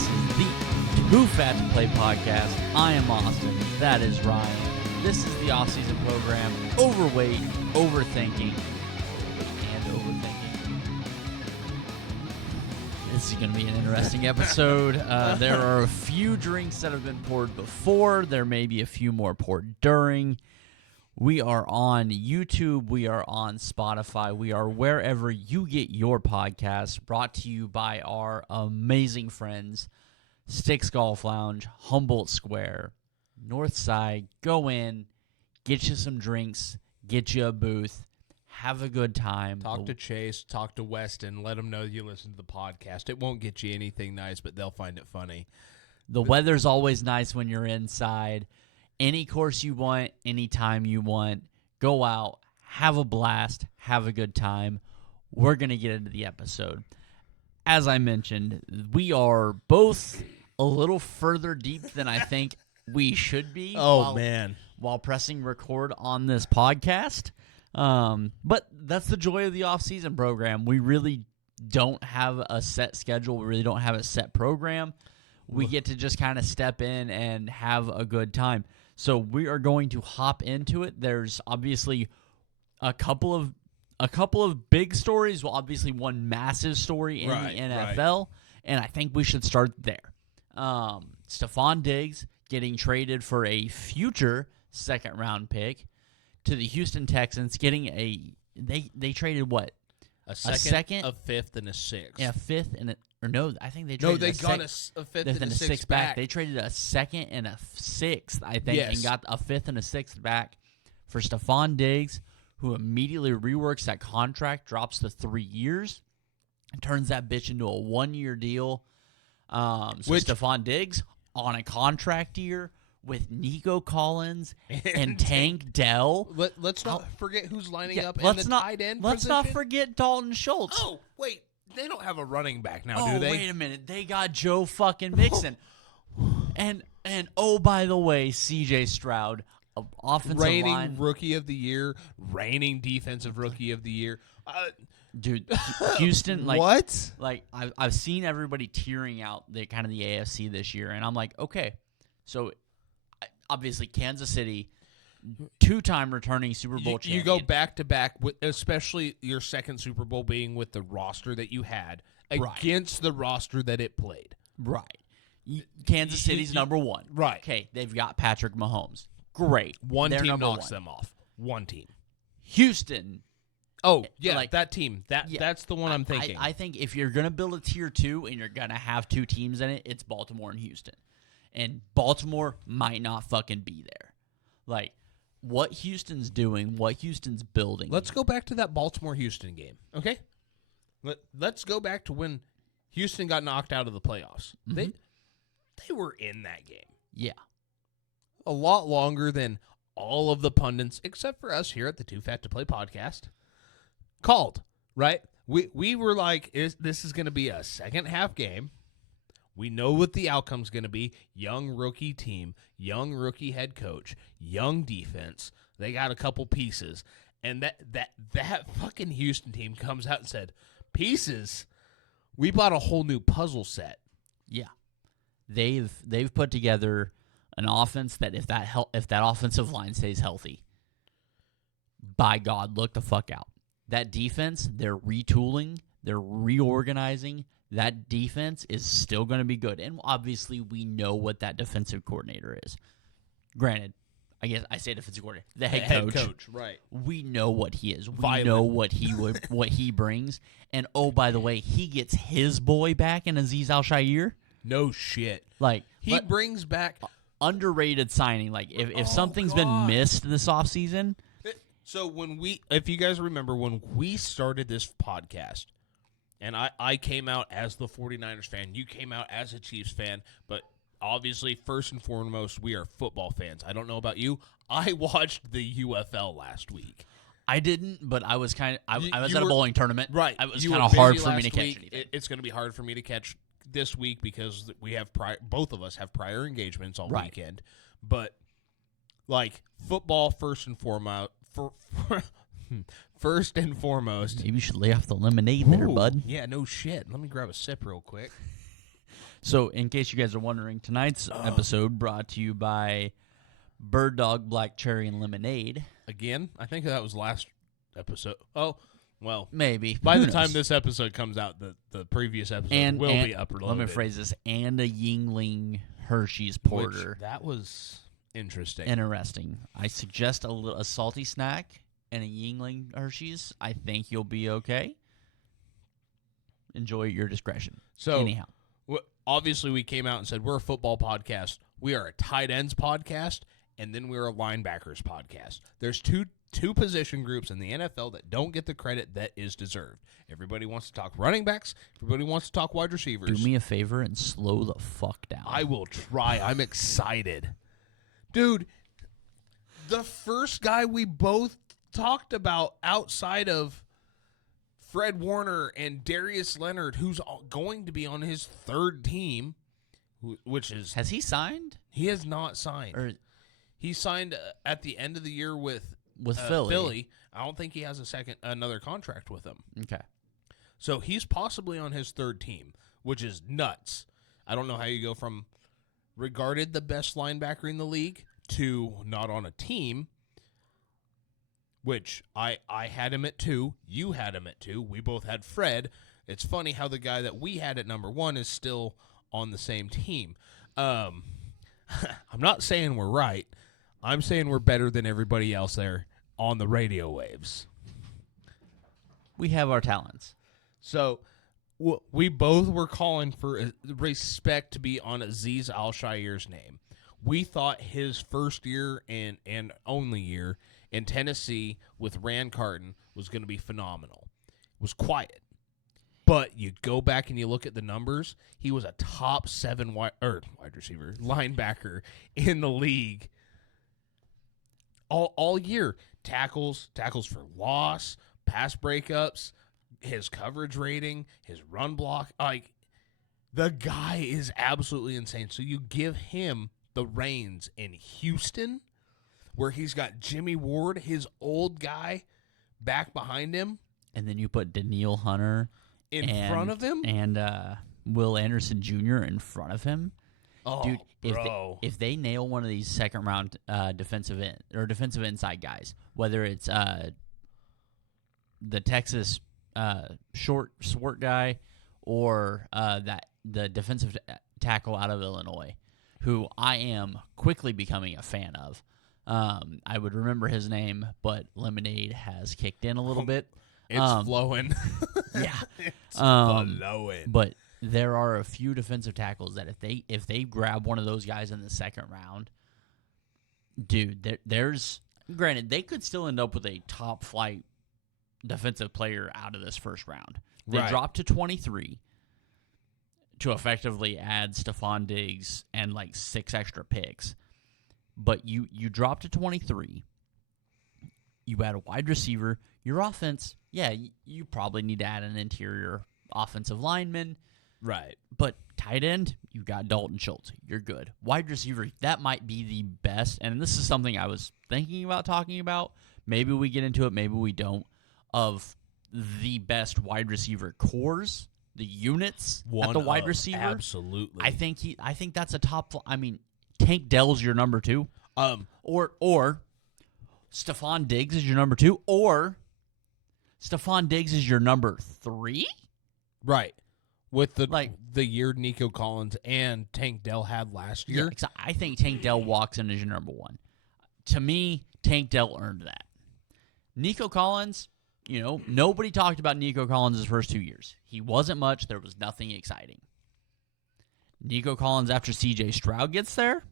This is the Too Fat to Play podcast. I am Austin. That is Ryan. This is the off-season program. Overweight, overthinking, and overthinking. This is going to be an interesting episode. There are a few drinks that have been poured before. There may be a few more poured during. We are on YouTube. We are on Spotify. We are wherever you get your podcasts, brought to you by our amazing friends, Sticks Golf Lounge, Humboldt Square, North Side. Go in, get you some drinks, get you a booth, have a good time. Talk to Chase, talk to Weston, let them know you listen to the podcast. It won't get you anything nice, but they'll find it funny. The weather's always nice when you're inside. Any course you want, anytime you want, go out, have a blast, have a good time. We're going to get into the episode. As I mentioned, we are both a little further deep than I think we should be. While pressing record on this podcast. But that's the joy of the off-season program. We really don't have a set schedule. We really don't have a set program. We get to just kind of step in and have a good time. So we are going to hop into it. There's obviously a couple of big stories. Well, obviously one massive story in the NFL, and I think we should start there. Stephon Diggs getting traded for a future second-round pick to the Houston Texans, getting they traded what? A second, a fifth, and a sixth. Yeah, a fifth and I think they traded got a fifth and a sixth back. They traded a second and a sixth, I think, and got a fifth and a sixth back for Stephon Diggs, who immediately reworks that contract, drops to 3 years, and turns that bitch into a 1-year deal. Stephon Diggs on a contract year with Nico Collins and Tank Dell. Let's not forget who's lining up in the tight end Let's position. not forget Dalton Schultz. Oh, wait. They don't have a running back now, do they? Oh, wait a minute. They got Joe fucking Mixon. and oh, by the way, C.J. Stroud, offensive line. Rookie of the Year, reigning defensive Rookie of the Year. Dude, Houston, like what? Like I've seen everybody tearing out the kind of the AFC this year, and I'm like, okay, so obviously Kansas City, two-time returning Super Bowl champion. You go back to back, especially your second Super Bowl being with the roster that you had against the roster that it played. Right. Kansas City's number one. Right. Okay, they've got Patrick Mahomes. Great. One They're team number knocks one. them off. One team. Houston. Oh, yeah, that team. That's the one I'm thinking. I think if you're going to build a tier 2 and you're going to have two teams in it, it's Baltimore and Houston. And Baltimore might not fucking be there. Like, what Houston's doing, what Houston's building. Let's go back to that Baltimore-Houston game, okay? Let's go back to when Houston got knocked out of the playoffs. Mm-hmm. They were in that game. Yeah. A lot longer than all of the pundits, except for us here at the Too Fat to Play podcast, called, right? We were like, this is going to be a second-half game. We know what the outcome's going to be. Young rookie team, young rookie head coach, young defense. They got a couple pieces. And that fucking Houston team comes out and said, pieces? We bought a whole new puzzle set. Yeah. They've put together an offense that if that offensive line stays healthy, by God, look the fuck out. That defense, they're retooling, they're reorganizing. That defense is still going to be good. And obviously, we know what that defensive coordinator is. Granted, I guess I say defensive coordinator. The head coach. Right. We know what he is. Violent. We know what he brings. And, oh, by the way, he gets his boy back in Azeez Al-Shaair. No shit. Like, he brings back underrated signing. Like, if something's been missed this offseason. So if you guys remember, when we started this podcast, and I came out as the 49ers fan. You came out as a Chiefs fan. But obviously, first and foremost, we are football fans. I don't know about you. I watched the UFL last week. I didn't, but I was kind of. I was at a bowling tournament. Right. It was kind of hard for me to catch anything. It's going to be hard for me to catch this week because we have both of us have prior engagements all weekend. But, like, football first and foremost. First and foremost. Maybe you should lay off the lemonade there, bud. Yeah, no shit. Let me grab a sip real quick. So, in case you guys are wondering, tonight's episode brought to you by Bird Dog Black Cherry and Lemonade. Again, I think that was last episode. Oh, well, Maybe. by Who the time knows? this episode comes out, the previous episode will be uploaded. Let me phrase this: and a Yingling Hershey's Porter. That was interesting. Interesting. I suggest a salty snack and a Yingling Hershey's. I think you'll be okay. Enjoy at your discretion. So, anyhow, obviously, we came out and said we're a football podcast. We are a tight ends podcast, and then we're a linebackers podcast. There's two position groups in the NFL that don't get the credit that is deserved. Everybody wants to talk running backs. Everybody wants to talk wide receivers. do me a favor and slow the fuck down. I will try. I'm excited. Dude, the first guy we both talked about outside of Fred Warner and Darius Leonard, who's going to be on his third team, which is... Has he signed? He has not signed. Or He signed at the end of the year with Philly. I don't think he has another contract with them. Okay. So he's possibly on his third team, which is nuts. I don't know how you go from regarded the best linebacker in the league to not on a team, which I had him at 2. You had him at 2. We both had Fred. It's funny how the guy that we had at number 1 is still on the same team. I'm not saying we're right. I'm saying we're better than everybody else there on the radio waves. We have our talents. So we both were calling for respect to be on Azeez Al-Shaair's name. We thought his first year and only year in Tennessee with Rand Carton was going to be phenomenal. It was quiet. But you go back and you look at the numbers, he was a top 7 wide receiver, linebacker in the league all year. Tackles for loss, pass breakups, his coverage rating, his run block. Like, the guy is absolutely insane. So you give him the reins in Houston, where he's got Jimmy Ward, his old guy, back behind him. And then you put Daniil Hunter in front of him? And Will Anderson Jr. in front of him. Oh, dude, bro. If they nail one of these second-round defensive inside guys, whether it's the Texas short guy or the defensive tackle out of Illinois, who I am quickly becoming a fan of. I would remember his name, but Lemonade has kicked in a little bit. It's flowing. Yeah. It's flowing. But there are a few defensive tackles that if they grab one of those guys in the second round, dude, there's granted they could still end up with a top flight defensive player out of this first round. They dropped to 23 to effectively add Stephon Diggs and like 6 extra picks. But you drop to 23. You add a wide receiver. Your offense, yeah, you probably need to add an interior offensive lineman. Right. But tight end, you got Dalton Schultz. You're good. Wide receiver, that might be the best. And this is something I was thinking about talking about. Maybe we get into it, maybe we don't. Of the best wide receiver cores, the units at the wide receiver. Absolutely. I think that's a top. I mean, Tank Dell's your number 2. Or Stephon Diggs is your number 2, or Stephon Diggs is your number 3. Right. With the year Nico Collins and Tank Dell had last year. Yeah, I think Tank Dell walks in as your number 1. To me, Tank Dell earned that. Nico Collins, nobody talked about Nico Collins' first 2 years. He wasn't much. There was nothing exciting. Nico Collins, after C.J. Stroud gets there,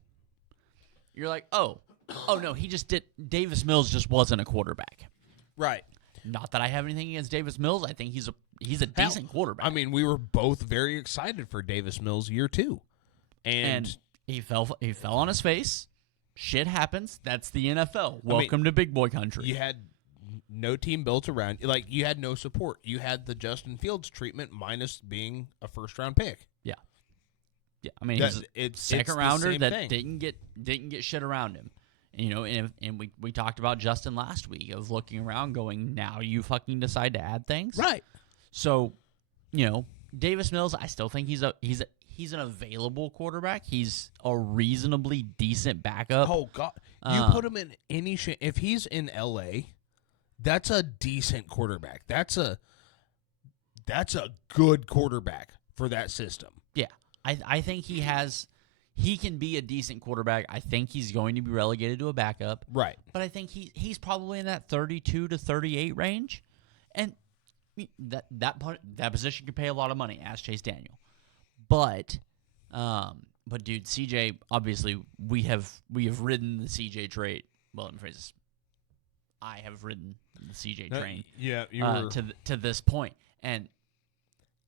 you're like, oh no, Davis Mills just wasn't a quarterback. Right. Not that I have anything against Davis Mills. I think he's a decent quarterback. I mean, we were both very excited for Davis Mills year 2. And he fell on his face. Shit happens. That's the NFL. Welcome to big boy country. You had no team built around. Like, you had no support. You had the Justin Fields treatment minus being a first-round pick. Yeah. Yeah, I mean, it's second rounder that thing. didn't get shit around him. And we talked about Justin last week of looking around going, now you fucking decide to add things. Right. So, Davis Mills, I still think he's an available quarterback. He's a reasonably decent backup. Oh God, you put him in any if he's in LA, that's a decent quarterback. That's a good quarterback for that system. Yeah, I think he can be a decent quarterback. I think he's going to be relegated to a backup. Right. But I think he's probably in that 32 to 38 range. And that position can pay a lot of money. Ask Chase Daniel. But dude, CJ, obviously we have ridden the CJ trade. Well, let me phrase this. I have ridden the CJ train. Yeah, you were to this point. And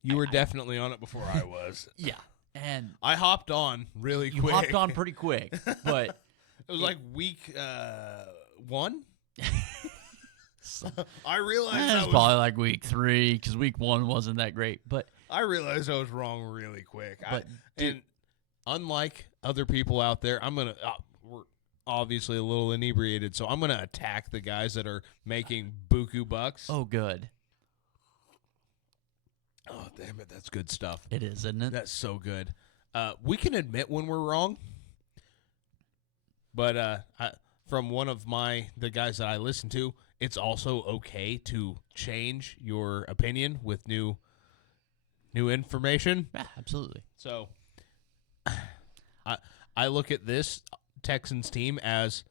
you were definitely on it before I was. Yeah. And I hopped on really quick. You hopped on pretty quick, but it was like week 1. I realized it was probably like week 3 because week 1 wasn't that great. But I realized I was wrong really quick. But and unlike other people out there, I'm gonna. We're obviously a little inebriated, so I'm gonna attack the guys that are making buku bucks. Oh, good. Oh, damn it. That's good stuff. It is, isn't it? That's so good. We can admit when we're wrong, but from one of the guys that I listen to, it's also okay to change your opinion with new information. Yeah, absolutely. So I look at this Texans team as,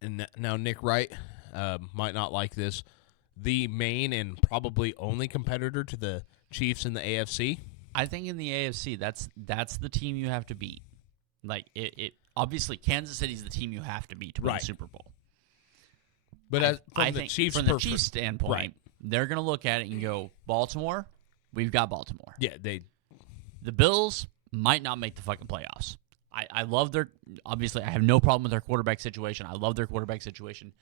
and now Nick Wright might not like this, the main and probably only competitor to the Chiefs in the AFC. I think in the AFC, that's the team you have to beat. Like it obviously Kansas City's the team you have to beat to win the Super Bowl. But I think from the Chiefs standpoint, they're going to look at it and go, Baltimore, we've got Baltimore. Yeah, the Bills might not make the fucking playoffs. I love obviously I have no problem with their quarterback situation. I love their quarterback situation.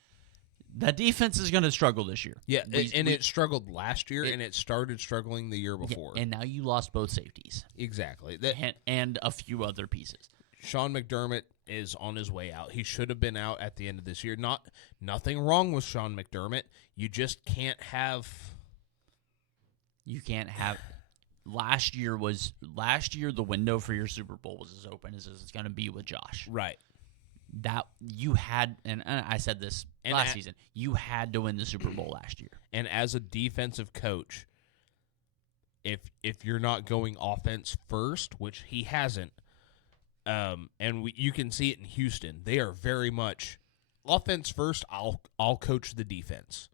That defense is going to struggle this year. Yeah, it struggled last year, and it started struggling the year before. Yeah, and now you lost both safeties. Exactly. And a few other pieces. Sean McDermott is on his way out. He should have been out at the end of this year. Nothing wrong with Sean McDermott. You just can't have. You can't have. Last year, the window for your Super Bowl was as open as it's going to be with Josh. Right. That you had, and I said this last season, you had to win the Super Bowl last year. And as a defensive coach, if you're not going offense first, which he hasn't, and you can see it in Houston, they are very much offense first. I'll coach the defense.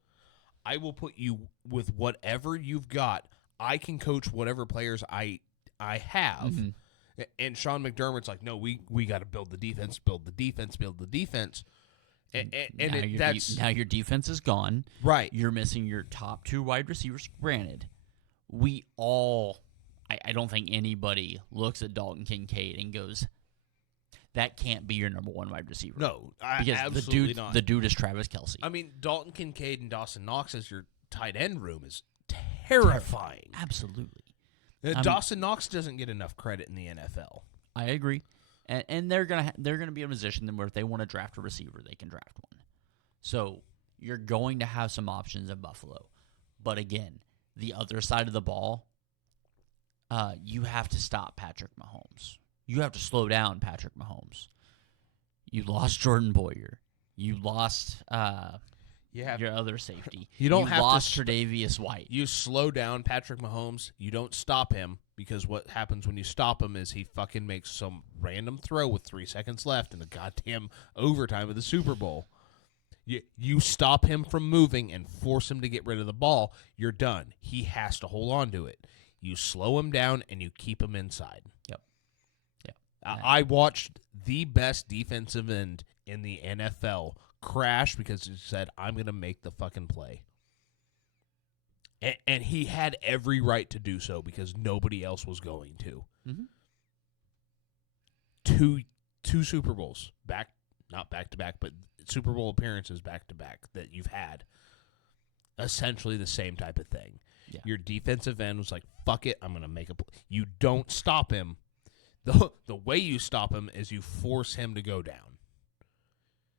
I will put you with whatever you've got. I can coach whatever players I have. Mm-hmm. And Sean McDermott's like, no, we got to build the defense, build the defense, build the defense. And now your defense is gone. Right. You're missing your top 2 wide receivers. Granted, I don't think anybody looks at Dalton Kincaid and goes, that can't be your number 1 wide receiver. No, because absolutely not. The dude is Travis Kelce. I mean, Dalton Kincaid and Dawson Knox as your tight end room is terrifying. Absolutely. Dawson Knox doesn't get enough credit in the NFL. I agree, and they're gonna be in a position where if they want to draft a receiver, they can draft one. So you're going to have some options in Buffalo, but again, the other side of the ball, you have to stop Patrick Mahomes. You have to slow down Patrick Mahomes. You lost Jordan Boyer. You lost your other safety. You lost Tre'Davious White. You slow down Patrick Mahomes. You don't stop him, because what happens when you stop him is he fucking makes some random throw with 3 seconds left in the goddamn overtime of the Super Bowl. You stop him from moving and force him to get rid of the ball, you're done. He has to hold on to it. You slow him down and you keep him inside. Yep. I watched the best defensive end in the NFL crash because he said, I'm going to make the fucking play. And he had every right to do so because nobody else was going to. Mm-hmm. Two Super Bowls, not back-to-back, but Super Bowl appearances back-to-back that you've had. Essentially the same type of thing. Yeah. Your defensive end was like, fuck it, I'm going to make a play. You don't stop him. The way you stop him is you force him to go down.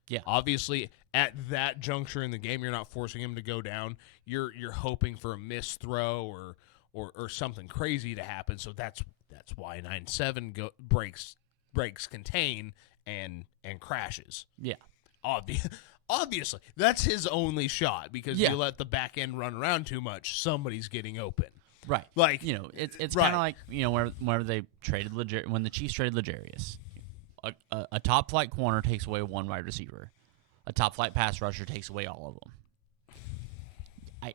Yeah. Obviously, at that juncture in the game, you're not forcing him to go down. You're hoping for a missed throw or something crazy to happen. So that's why 9-7 breaks contain and crashes. Yeah. Obviously, that's his only shot because Yeah. you let the back end run around too much, somebody's getting open. Right. Like, it's right. kind of like, whenever they traded when the Chiefs traded Legarius, a top flight corner takes away one wide receiver. A top flight pass rusher takes away all of them.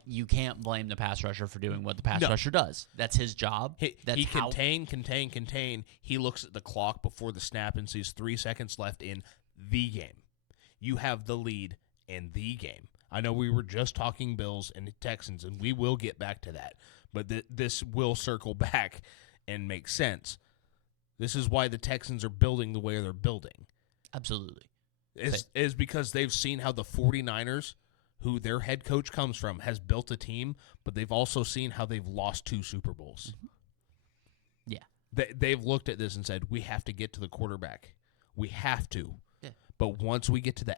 You can't blame the pass rusher for doing what the pass rusher does. That's his job. He contain. He looks at the clock before the snap and sees 3 seconds left in the game. You have the lead in the game. I know we were just talking Bills and Texans, and we will get back to that. But this will circle back and make sense. This is why the Texans are building the way they're building. Absolutely. Is because they've seen how the 49ers, who their head coach comes from, has built a team, but they've also seen how they've lost 2 Super Bowls. Mm-hmm. Yeah. They've looked at this and said, we have to get to the quarterback. We have to. Yeah. But once we get to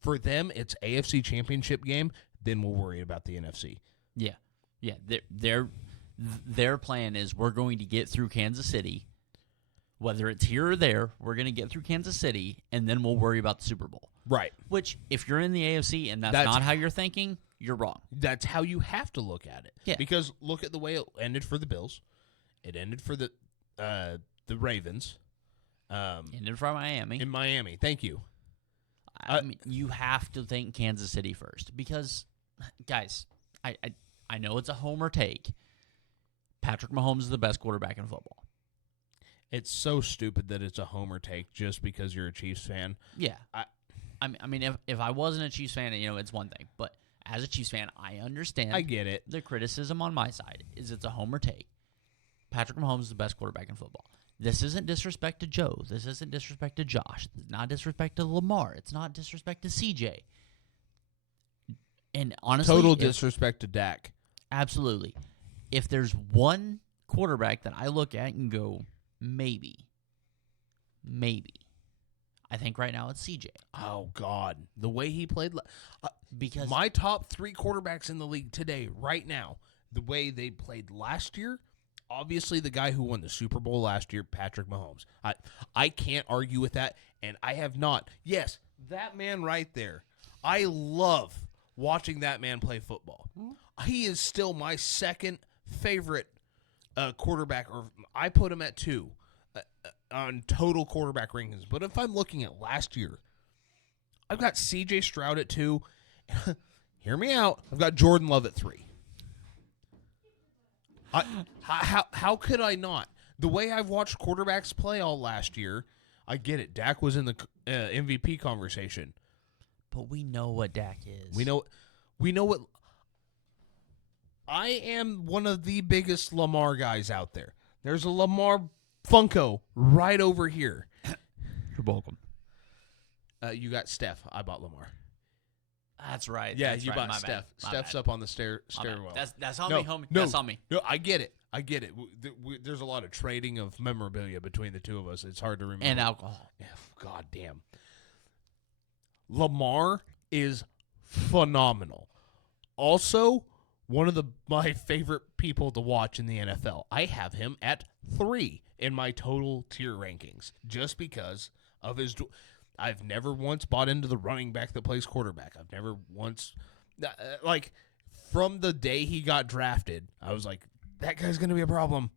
for them, it's AFC Championship game, then we'll worry about the NFC. Yeah. Yeah. Their plan is we're going to get through Kansas City. Whether it's here or there, we're going to get through Kansas City, and then we'll worry about the Super Bowl. Right. Which, if you're in the AFC and that's not how you're thinking, you're wrong. That's how you have to look at it. Yeah. Because look at the way it ended for the Bills. It ended for the Ravens. Ended for Miami. In Miami. Thank you. I mean, you have to think Kansas City first because, guys, I know it's a homer take. Patrick Mahomes is the best quarterback in football. It's so stupid that it's a homer take just because you're a Chiefs fan. Yeah. I mean, if I wasn't a Chiefs fan, it's one thing. But as a Chiefs fan, I understand. I get it. The criticism on my side is it's a homer take. Patrick Mahomes is the best quarterback in football. This isn't disrespect to Joe. This isn't disrespect to Josh. It's not disrespect to Lamar. It's not disrespect to CJ. And honestly, total disrespect to Dak. Absolutely. If there's one quarterback that I look at and go, maybe. I think right now it's CJ. Oh, God. The way he played. Because my top 3 quarterbacks in the league today, right now, the way they played last year, obviously the guy who won the Super Bowl last year, Patrick Mahomes. I can't argue with that, and I have not. Yes, that man right there. I love watching that man play football. He is still my second favorite quarterback, or I put him at 2 on total quarterback rankings. But if I'm looking at last year, I've got C.J. Stroud at 2. Hear me out. I've got Jordan Love at 3. How could I not? The way I've watched quarterbacks play all last year, I get it. Dak was in the MVP conversation. But we know what Dak is. We know what. I am one of the biggest Lamar guys out there. There's a Lamar Funko right over here. You're welcome. You got Steph. I bought Lamar. That's right. Yeah, that's you right. bought My Steph. bad. Steph's up on the stairwell. That's on me, homie. No, that's on me. No, I get it. There's a lot of trading of memorabilia between the two of us. It's hard to remember. And alcohol. Yeah, God damn. Lamar is phenomenal. Also, one of my favorite people to watch in the NFL. I have him at 3 in my total tier rankings just because of his. I've never once bought into the running back that plays quarterback. I've never once, from the day he got drafted, I was like, that guy's going to be a problem.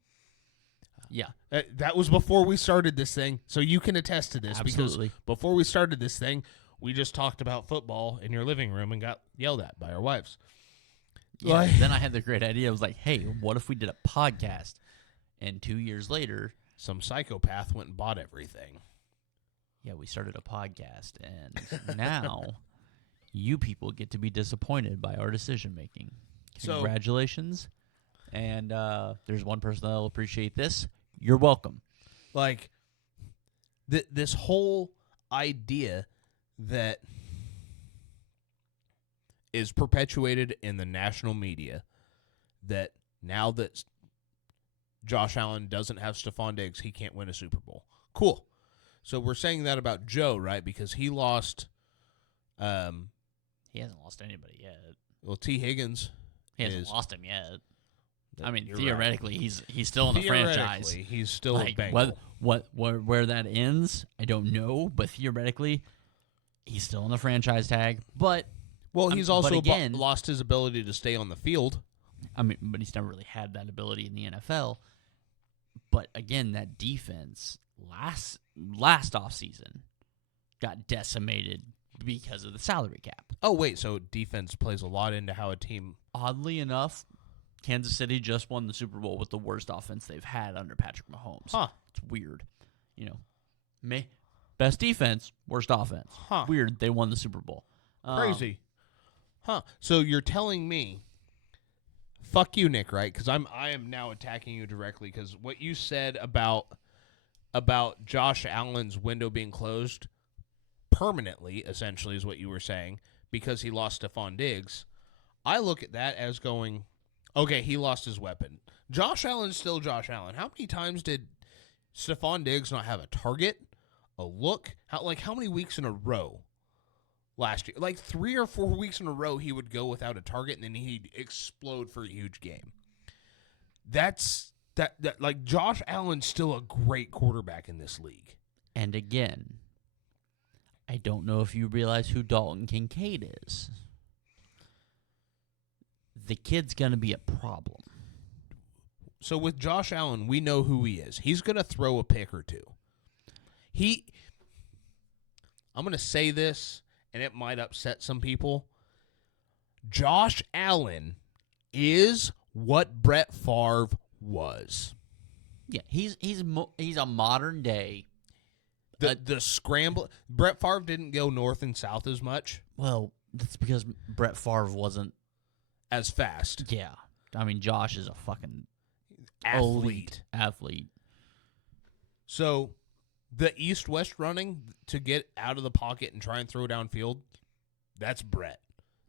Yeah. That was before we started this thing, so you can attest to this. Absolutely. Because before we started this thing, we just talked about football in your living room and got yelled at by our wives. Yeah, then I had the great idea. I was like, hey, what if we did a podcast? And 2 years later, some psychopath went and bought everything. Yeah, we started a podcast, and now you people get to be disappointed by our decision-making. Congratulations. And there's one person that will appreciate this. You're welcome. This whole idea that is perpetuated in the national media that now that Josh Allen doesn't have Stephon Diggs, he can't win a Super Bowl. Cool. So we're saying that about Joe, right? Because he lost. He hasn't lost anybody yet. Well, T. Higgins. He hasn't lost him yet. I mean, You're theoretically, he's still in the franchise. Theoretically, he's still Like, a Bengal. where that ends, I don't know. But theoretically, he's still in the franchise tag. But Well, he's also but again, lost his ability to stay on the field. I mean, but he's never really had that ability in the NFL. But again, that defense last offseason got decimated because of the salary cap. Oh, wait, so defense plays a lot into how a team... Oddly enough, Kansas City just won the Super Bowl with the worst offense they've had under Patrick Mahomes. Huh. It's weird. Best defense, worst offense. Huh. Weird, they won the Super Bowl. Crazy. Huh. So you're telling me... Fuck you, Nick, right? Because I am now attacking you directly because what you said about Josh Allen's window being closed permanently, essentially, is what you were saying, because he lost Stephon Diggs. I look at that as going, okay, he lost his weapon. Josh Allen's still Josh Allen. How many times did Stephon Diggs not have a target, a look? How many weeks in a row last year? Like 3 or 4 weeks in a row he would go without a target, and then he'd explode for a huge game. That's like Josh Allen's still a great quarterback in this league. And again, I don't know if you realize who Dalton Kincaid is. The kid's going to be a problem. So with Josh Allen, we know who he is. He's going to throw a pick or two. I'm going to say this, and it might upset some people. Josh Allen is what Brett Favre was. Yeah, he's a modern day. The scramble. Brett Favre didn't go north and south as much. Well, that's because Brett Favre wasn't as fast. Yeah, I mean Josh is a fucking athlete. Athlete. So the east-west running to get out of the pocket and try and throw downfield, that's Brett.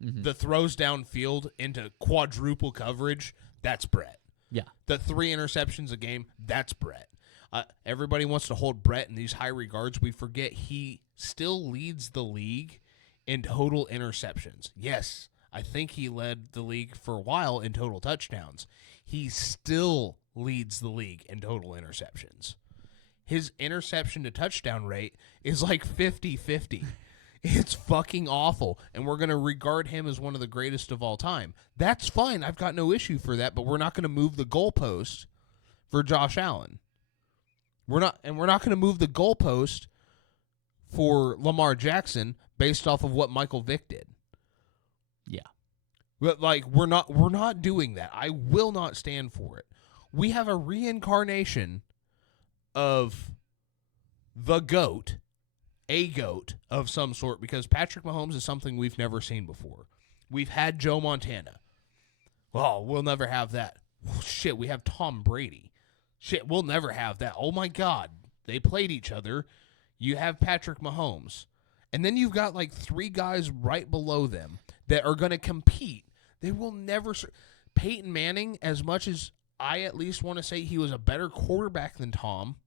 Mm-hmm. The throws downfield into quadruple coverage, that's Brett. Yeah. The 3 interceptions a game, that's Brett. Everybody wants to hold Brett in these high regards. We forget he still leads the league in total interceptions. Yes, I think he led the league for a while in total touchdowns. He still leads the league in total interceptions. His interception to touchdown rate is like 50-50. It's fucking awful, and we're going to regard him as one of the greatest of all time. That's fine. I've got no issue for that, but we're not going to move the goalpost for Josh Allen. We're not going to move the goalpost for Lamar Jackson based off of what Michael Vick did. Yeah. But we're not doing that. I will not stand for it. We have a reincarnation of the GOAT, a GOAT of some sort, because Patrick Mahomes is something we've never seen before. We've had Joe Montana. Oh, we'll never have that. Oh, shit, we have Tom Brady. Shit, we'll never have that. Oh, my God. They played each other. You have Patrick Mahomes. And then you've got 3 guys right below them that are going to compete. They will never... Peyton Manning, as much as I at least want to say he was a better quarterback than Tom,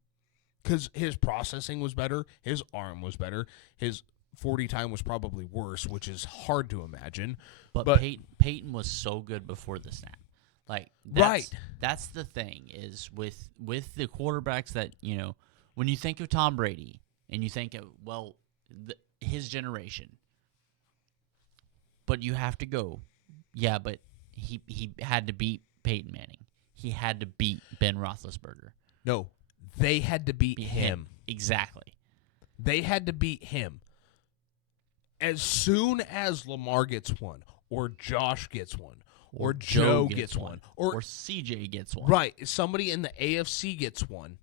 because his processing was better, his arm was better, his 40 time was probably worse, which is hard to imagine. But Peyton was so good before the snap. That's the thing is with the quarterbacks that, when you think of Tom Brady and you think of, his generation, but you have to go, yeah, but he had to beat Peyton Manning. He had to beat Ben Roethlisberger. No, they had to beat him. Exactly. They had to beat him. As soon as Lamar gets one, or Josh gets one, or Joe gets one, or CJ gets one. Right. Somebody in the AFC gets one.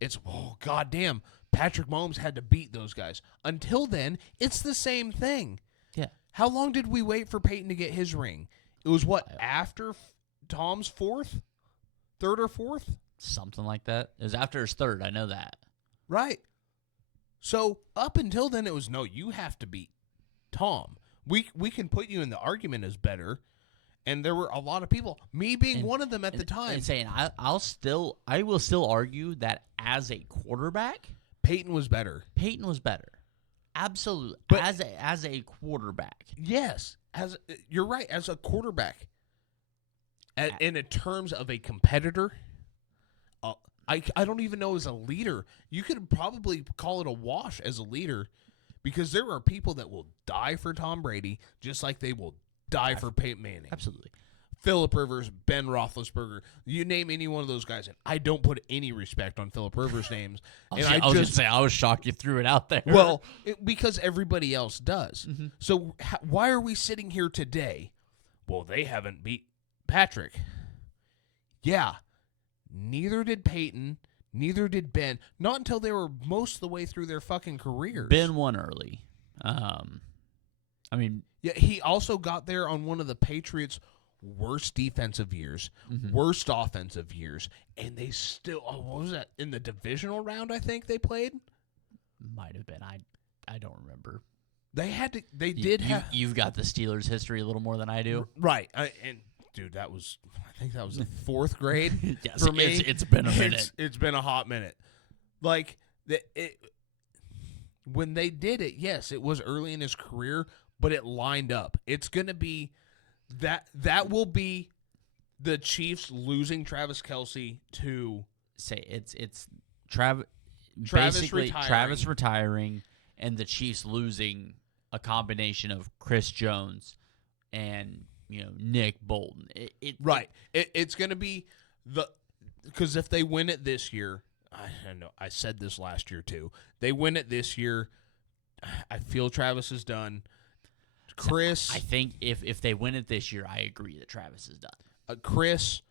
It's, goddamn, Patrick Mahomes had to beat those guys. Until then, it's the same thing. Yeah. How long did we wait for Peyton to get his ring? It was after Tom's 3rd or 4th? Something like that. It was after his 3rd. I know that. Right. So up until then, it was, no, you have to beat Tom. We can put you in the argument as better. And there were a lot of people, me being one of them at the time, saying I will still argue that as a quarterback, Peyton was better. Peyton was better, absolutely. But as a quarterback, yes, you're right. As a quarterback, in terms of a competitor, I don't even know as a leader. You could probably call it a wash as a leader because there are people that will die for Tom Brady just like they will die for Peyton Manning. Absolutely. Phillip Rivers, Ben Roethlisberger, you name any one of those guys, and I don't put any respect on Phillip Rivers' names. I was going to say, I was shocked you threw it out there. Well, because everybody else does. Mm-hmm. So why are we sitting here today? Well, they haven't beat Patrick. Yeah, neither did Peyton, neither did Ben. Not until they were most of the way through their fucking careers. Ben won early. I mean, yeah, he also got there on one of the Patriots' worst defensive years, worst offensive years, and they still, what was that, in the divisional round I think they played? Might have been. I don't remember. They had to, You've got the Steelers' history a little more than I do. Right. And, dude, I think that was the fourth grade yes, for me. It's been a minute. It's been a hot minute. Like, when they did it, yes, it was early in his career, but it lined up. It's going to be, that will be the Chiefs losing Travis Kelce to say it's Travis retiring. Travis retiring and the Chiefs losing a combination of Chris Jones and Nick Bolton. Right. It's going to be because if they win it this year, I know I said this last year too. They win it this year, I feel Travis is done. Chris, I think if they win it this year, I agree that Travis is done. Chris,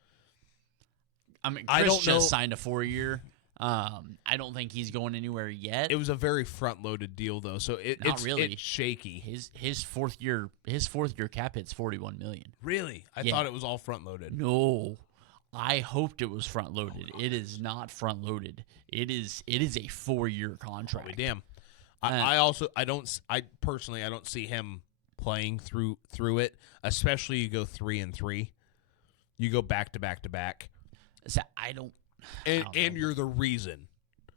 I mean, I Chris don't know. just signed a 4-year. I don't think he's going anywhere yet. It was a very front-loaded deal, though, so Not really. It's shaky. His fourth year cap hit's $41 million. Really, I thought it was all front-loaded. No, I hoped it was front-loaded. It is not front-loaded. It is a 4-year contract. Probably damn. I personally don't see him playing through it, especially you go 3-3. You go back to back to back. So I don't and you're the reason.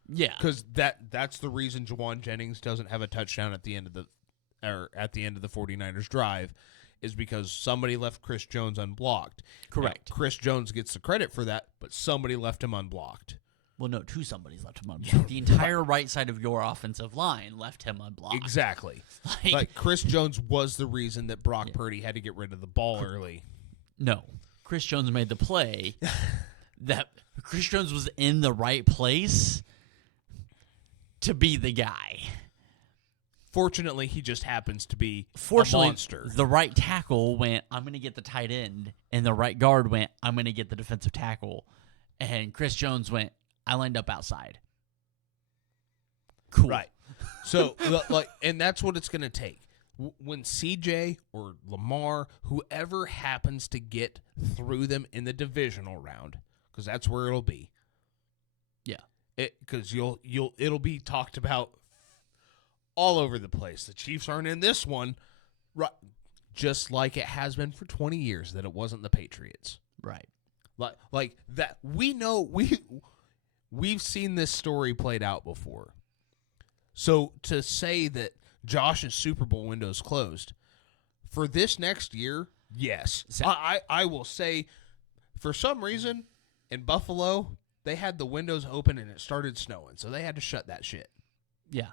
Yeah. Because that's the reason Juwan Jennings doesn't have a touchdown at the end of the 49ers drive is because somebody left Chris Jones unblocked. Correct. Now, Chris Jones gets the credit for that, but somebody left him unblocked. Well, no, somebody's left him unblocked. The entire right side of your offensive line left him unblocked. Exactly. Like Chris Jones was the reason that Brock Purdy had to get rid of the ball early. No. Chris Jones made the play that Chris Jones was in the right place to be the guy. Fortunately, he just happens to be a monster. The right tackle went, I'm going to get the tight end, and the right guard went, I'm going to get the defensive tackle. And Chris Jones went, I lined up outside. Cool. Right. So, and that's what it's going to take. When CJ or Lamar, whoever happens to get through them in the divisional round, because that's where it'll be. Yeah. Because it'll be talked about all over the place. The Chiefs aren't in this one, right? Just like it has been for 20 years that it wasn't the Patriots. Right. Like that. We know we've seen this story played out before. So to say that Josh's Super Bowl window is closed for this next year, yes. I will say for some reason in Buffalo, they had the windows open and it started snowing, so they had to shut that shit. Yeah.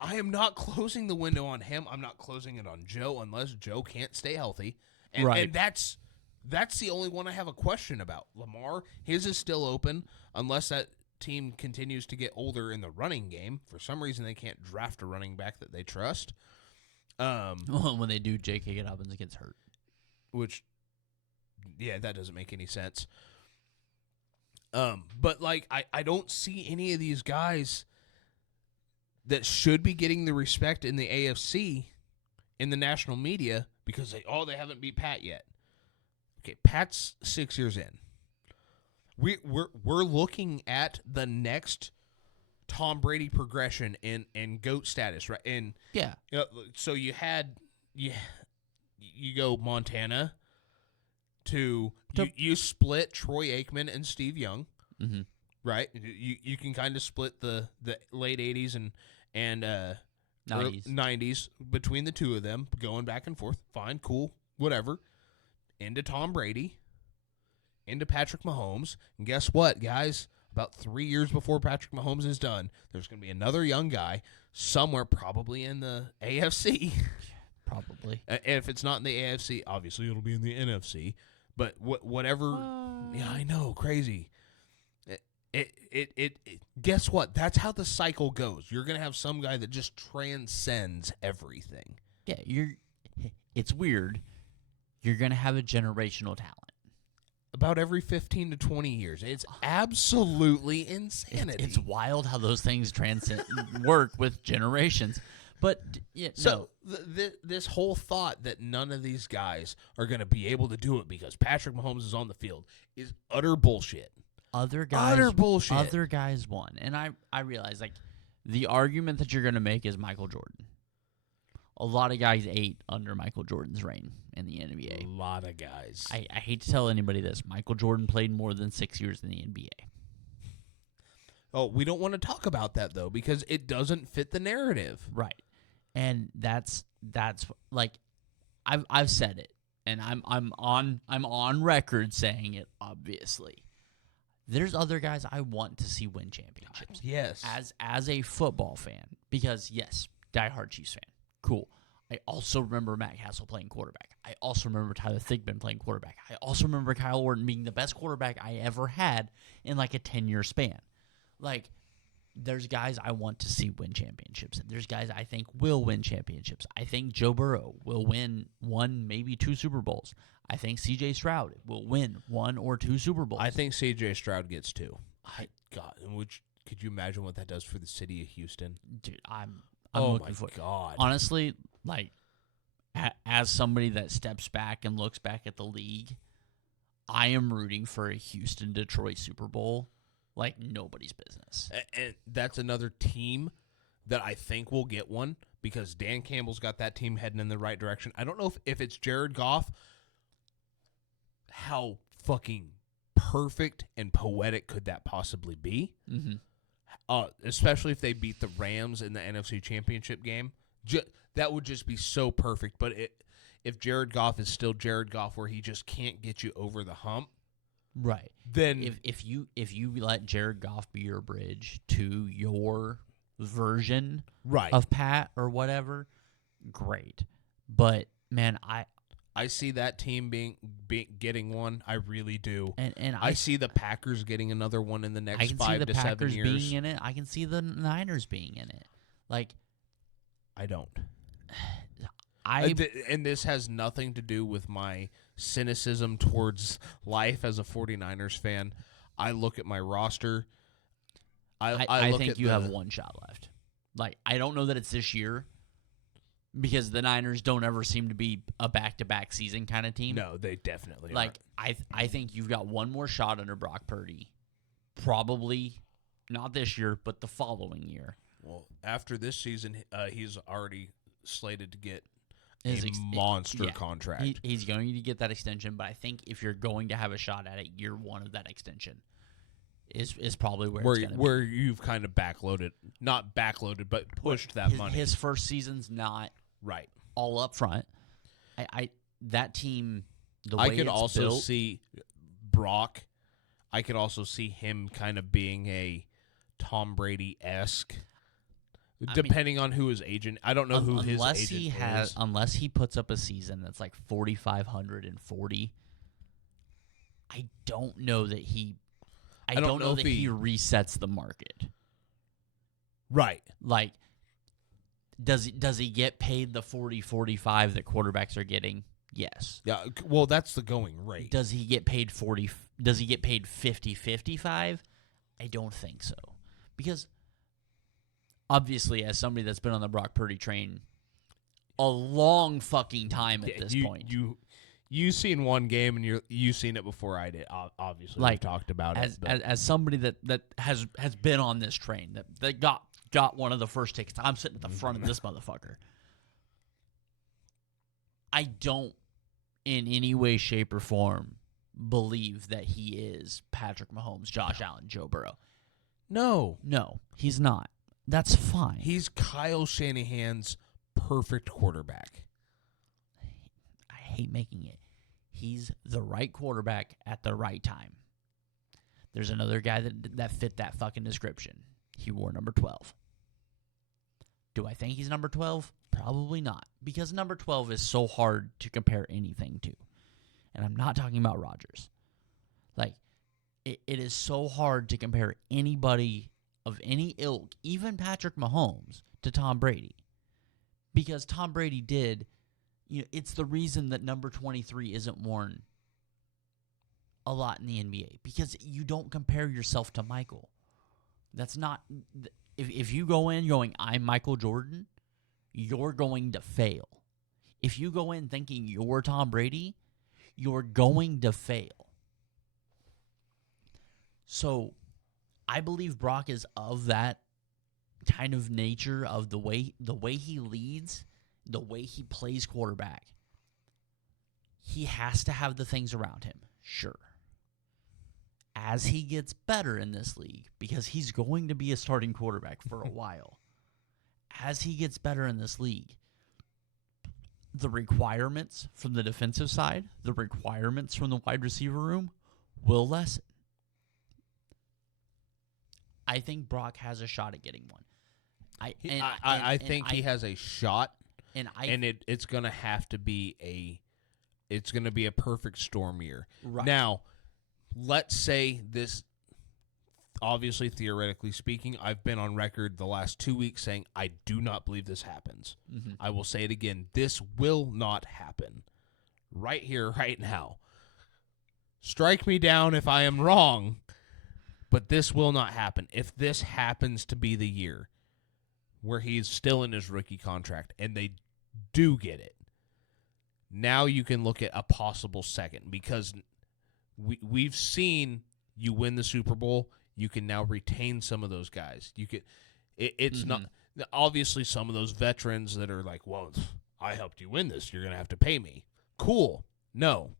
I am not closing the window on him. I'm not closing it on Joe unless Joe can't stay healthy. And, right. And that's the only one I have a question about. Lamar, his is still open unless that team continues to get older in the running game. For some reason, they can't draft a running back that they trust. When they do, J.K. Dobbins gets hurt. Which, yeah, that doesn't make any sense. But, like, I don't see any of these guys that should be getting the respect in the AFC in the national media because they haven't beat Pat yet. Okay, Pat's 6 years in. We're looking at the next Tom Brady progression in GOAT status, right? And yeah. So you go Montana to you split Troy Aikman and Steve Young, right? You can kind of split the late 80s and 90s between the two of them, going back and forth. Fine, cool, whatever. Into Tom Brady. into Patrick Mahomes. And guess what, guys? About 3 years before Patrick Mahomes is done, there's going to be another young guy somewhere, probably in the AFC. Probably. And if it's not in the AFC, obviously it'll be in the NFC. But whatever. Yeah, I know. Crazy. It guess what? That's how the cycle goes. You're going to have some guy that just transcends everything. Yeah, it's weird. You're going to have a generational talent. About every 15 to 20 years. It's absolutely insanity. It's wild how those things transcend work with generations. But yeah, so this whole thought that none of these guys are going to be able to do it because Patrick Mahomes is on the field is utter bullshit. Other guys won. And I realize, like, the argument that you're going to make is Michael Jordan. A lot of guys ate under Michael Jordan's reign in the NBA. A lot of guys. I hate to tell anybody this. Michael Jordan played more than 6 years in the NBA. Oh, we don't want to talk about that, though, because it doesn't fit the narrative. Right. And that's like, I've said it, and I'm on record saying it, obviously. There's other guys I want to see win championships. Yes. As a football fan, because yes, diehard Chiefs fan. Cool. I also remember Matt Castle playing quarterback. I also remember Tyler Thigpen playing quarterback. I also remember Kyle Orton being the best quarterback I ever had in like a 10-year span. Like, there's guys I want to see win championships, and there's guys I think will win championships. I think Joe Burrow will win 1, maybe 2 Super Bowls. I think C.J. Stroud will win 1 or 2 Super Bowls. I think C.J. Stroud gets 2. God, could you imagine what that does for the city of Houston? Dude, I'm oh looking my for God. Honestly, like, as somebody that steps back and looks back at the league, I am rooting for a Houston-Detroit Super Bowl like nobody's business. And that's another team that I think will get one because Dan Campbell's got that team heading in the right direction. I don't know if it's Jared Goff, how fucking perfect and poetic could that possibly be? Mm-hmm. Especially if they beat the Rams in the NFC Championship game. That would just be so perfect. But if Jared Goff is still Jared Goff where he just can't get you over the hump, right? Then if you let Jared Goff be your bridge to your version of Pat or whatever, great. But man, I see that team getting one. I really do. And I see the Packers getting another one in the next 5 to 7 years. Being in it. I can see the Niners being in it. Like, I don't. And this has nothing to do with my cynicism towards life as a 49ers fan. I look at my roster. I think you have one shot left. Like, I don't know that it's this year because the Niners don't ever seem to be a back-to-back season kind of team. No, they definitely aren't. I think you've got one more shot under Brock Purdy. Probably not this year, but the following year. Well, after this season, he's already slated to get a monster contract. He's going to get that extension, but I think if you're going to have a shot at it, year one of that extension is probably where it's going to be. Where you've kind of not backloaded, but pushed that money. His first season's not right all up front. That team, the way I could it's also built, see Brock. I could also see him kind of being a Tom Brady-esque. Depending on who his agent, I don't know who his agent is. Unless he puts up a season that's like 4,540, I don't know that he. I don't know that he resets the market. Right. Like, does he get paid the 40-45 that quarterbacks are getting? Yes. Yeah. Well, that's the going rate. Does he get paid 40? Does he get paid 50-55? I don't think so, because. Obviously, as somebody that's been on the Brock Purdy train a long fucking time at this point. You seen one game and you seen it before I did. Obviously, like, we talked about it. But. As somebody that has been on this train, that got one of the first tickets, I'm sitting at the front of this motherfucker. I don't, in any way, shape, or form, believe that he is Patrick Mahomes, Josh Allen, Joe Burrow. No, he's not. That's fine. He's Kyle Shanahan's perfect quarterback. I hate making it. He's the right quarterback at the right time. There's another guy that fit that fucking description. He wore number 12. Do I think he's number 12? Probably not, because number 12 is so hard to compare anything to. And I'm not talking about Rodgers. Like, it is so hard to compare anybody of any ilk, even Patrick Mahomes, to Tom Brady. Because Tom Brady did, it's the reason that number 23 isn't worn a lot in the NBA. Because you don't compare yourself to Michael. That's not, if you go in going, I'm Michael Jordan, you're going to fail. If you go in thinking you're Tom Brady, you're going to fail. So, I believe Brock is of that kind of nature, of the way he leads, the way he plays quarterback. He has to have the things around him, sure. As he gets better in this league, because he's going to be a starting quarterback for a while, as he gets better in this league, the requirements from the defensive side, the requirements from the wide receiver room will lessen. I think Brock has a shot at getting one. I think he has a shot, and it's going to have to be a perfect storm year. Right. Now, let's say this, obviously, theoretically speaking, I've been on record the last 2 weeks saying I do not believe this happens. Mm-hmm. I will say it again. This will not happen. Right here, right now. Strike me down if I am wrong, but this will not happen. If this happens to be the year where he's still in his rookie contract and they do get it, now you can look at a possible second, because we've seen you win the Super Bowl. You can now retain some of those guys. You could. It's not obviously some of those veterans that are like, well, I helped you win this. You're gonna have to pay me. Cool. No,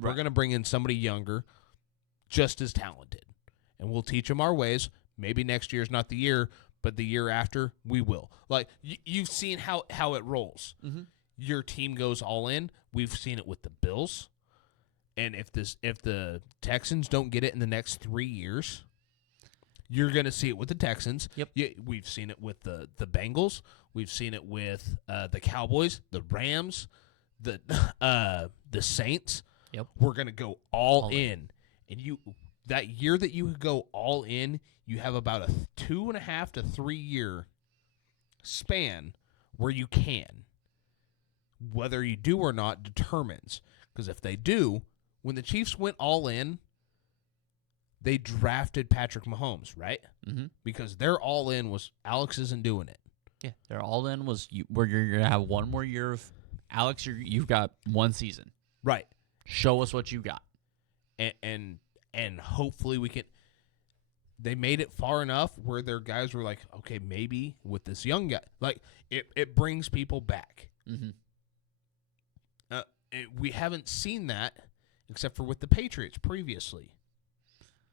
we're gonna bring in somebody younger, just as talented, and we'll teach them our ways. Maybe next year's not the year, but the year after we will. Like you've seen how it rolls. Mm-hmm. Your team goes all in. We've seen it with the Bills. And if the Texans don't get it in the next 3 years, you're going to see it with the Texans. Yep. We've seen it with the Bengals. We've seen it with the Cowboys, the Rams, the Saints. Yep. We're going to go all in. And that year that you go all in, you have about a 2.5 to 3 year span where you can. Whether you do or not determines. Because if they do, when the Chiefs went all in, they drafted Patrick Mahomes, right? Mm-hmm. Because their all in was Alex isn't doing it. Yeah, their all in was where you're going to have one more year of Alex. You've got one season. Right. Show us what you got. And hopefully we can. They made it far enough where their guys were like, okay, maybe with this young guy, like it brings people back. Mm-hmm. We haven't seen that except for with the Patriots previously.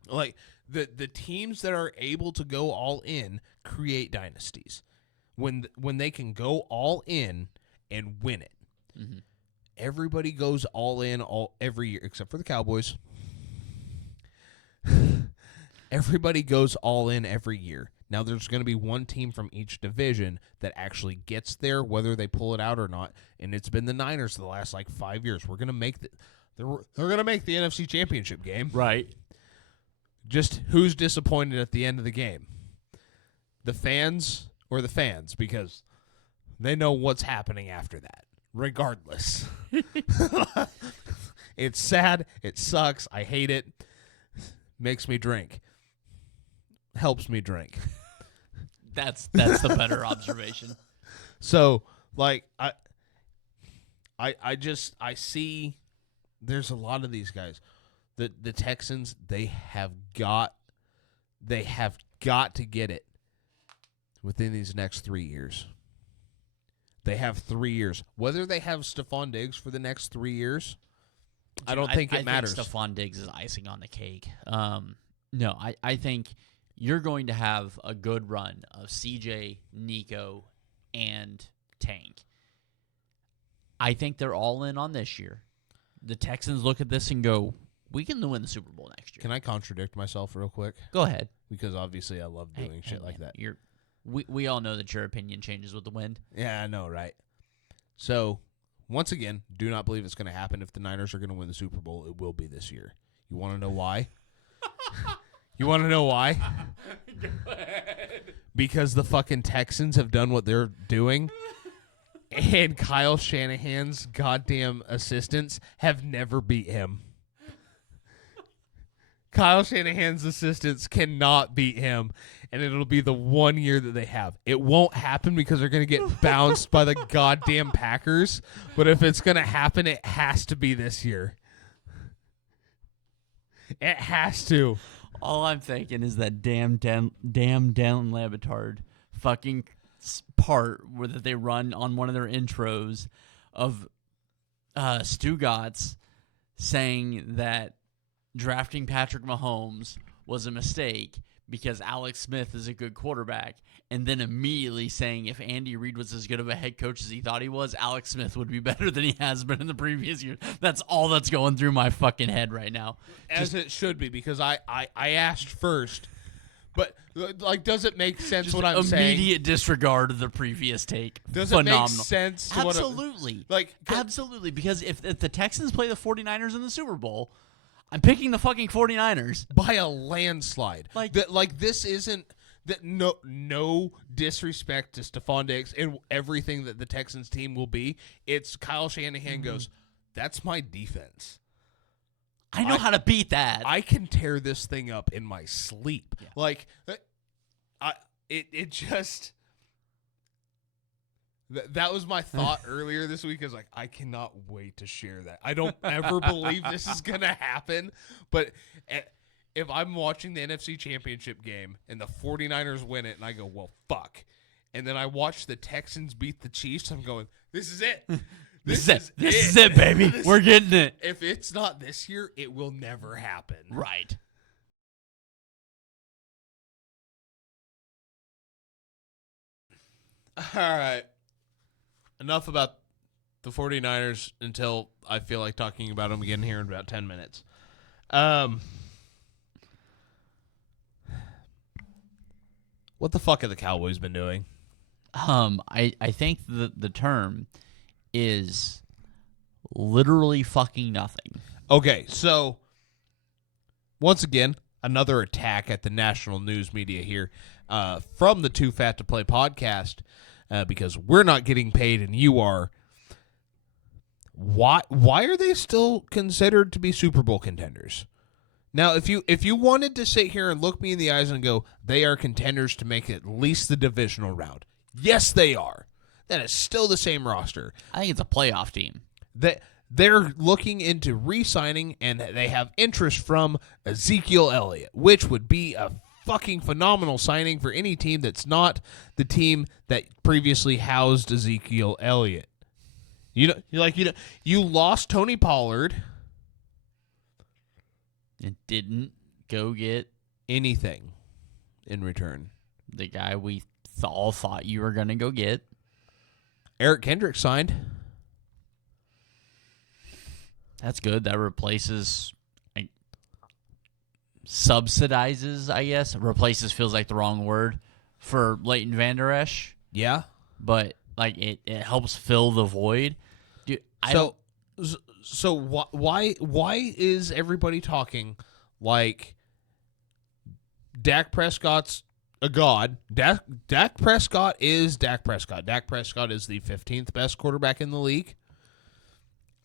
Like the teams that are able to go all in create dynasties. When they can go all in and win it. Mm-hmm. Everybody goes all in every year except for the Cowboys. Everybody goes all in every year. Now, there's going to be one team from each division that actually gets there, whether they pull it out or not, and it's been the Niners the last 5 years. We're going to make they're going to make the NFC Championship game. Right. Just who's disappointed at the end of the game? The fans or the fans, because they know what's happening after that, regardless. It's sad. It sucks. I hate it. Makes me drink. Helps me drink. That's the better observation. So, I see there's a lot of these guys. The Texans, they have got to get it within these next 3 years. They have 3 years. Whether they have Stephon Diggs for the next 3 years, I don't think it matters. I think Stephon Diggs is icing on the cake. No, I think you're going to have a good run of CJ, Nico, and Tank. I think they're all in on this year. the Texans look at this and go, we can win the Super Bowl next year. Can I contradict myself real quick? Go ahead. Because obviously I love doing shit like that. We all know that your opinion changes with the wind. Yeah, I know, right? So, once again, do not believe it's going to happen. If the Niners are going to win the Super Bowl, it will be this year. You want to know why? You want to know why? Go ahead. Because the fucking Texans have done what they're doing, and Kyle Shanahan's goddamn assistants have never beat him. Kyle Shanahan's assistants cannot beat him, and it'll be the 1 year that they have. It won't happen because they're going to get bounced by the goddamn Packers, but if it's going to happen, it has to be this year. It has to. All I'm thinking is that damn Dan Labitard fucking part where that they run on one of their intros of Stugatz saying that drafting Patrick Mahomes was a mistake because Alex Smith is a good quarterback, and then immediately saying if Andy Reid was as good of a head coach as he thought he was, Alex Smith would be better than he has been in the previous year. That's all that's going through my fucking head right now. As it should be, because I asked first, but like, does it make sense what I'm saying? Immediate disregard of the previous take. Does Phenomenal. it make sense? To Absolutely. Absolutely, because if the Texans play the 49ers in the Super Bowl, I'm picking the fucking 49ers. By a landslide. This isn't that no disrespect to Stephon Diggs and everything that the Texans team will be. It's Kyle Shanahan goes, that's my defense. I know how to beat that. I can tear this thing up in my sleep. Yeah. It just that was my thought earlier this week. Is like, I cannot wait to share that. I don't ever believe this is gonna happen, but if I'm watching the NFC Championship game and the 49ers win it, and I go, well, fuck, and then I watch the Texans beat the Chiefs, I'm going, this is it. This is it, baby. We're getting it. If it's not this year, it will never happen. Right. All right. Enough about the 49ers until I feel like talking about them again here in about 10 minutes. What the fuck have the Cowboys been doing? I think the term is literally fucking nothing. Okay, so once again, another attack at the national news media here from the Too Fat to Play podcast because we're not getting paid and you are. Why are they still considered to be Super Bowl contenders? Now, if you wanted to sit here and look me in the eyes and go, they are contenders to make at least the divisional round. Yes, they are. That is still the same roster. I think it's a playoff team. They're looking into re-signing, and they have interest from Ezekiel Elliott, which would be a fucking phenomenal signing for any team that's not the team that previously housed Ezekiel Elliott. You lost Tony Pollard. It didn't go get anything in return. The guy we all thought you were going to go get. Eric Kendrick signed. That's good. That replaces, subsidizes, I guess. Replaces feels like the wrong word for Leighton Vander Esch. Yeah. But, it helps fill the void. Dude, So why is everybody talking like Dak Prescott's a god? Dak Prescott is Dak Prescott. Dak Prescott is the 15th best quarterback in the league.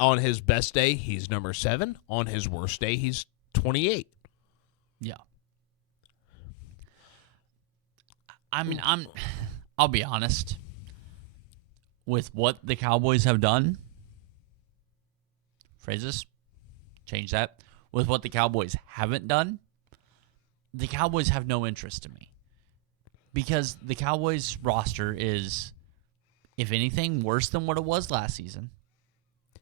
On his best day, he's number 7. On his worst day, he's 28. Yeah. I mean, I'll be honest. With what the Cowboys have done, phrases, change that. With what the Cowboys haven't done, the Cowboys have no interest in me. Because the Cowboys roster is, if anything, worse than what it was last season.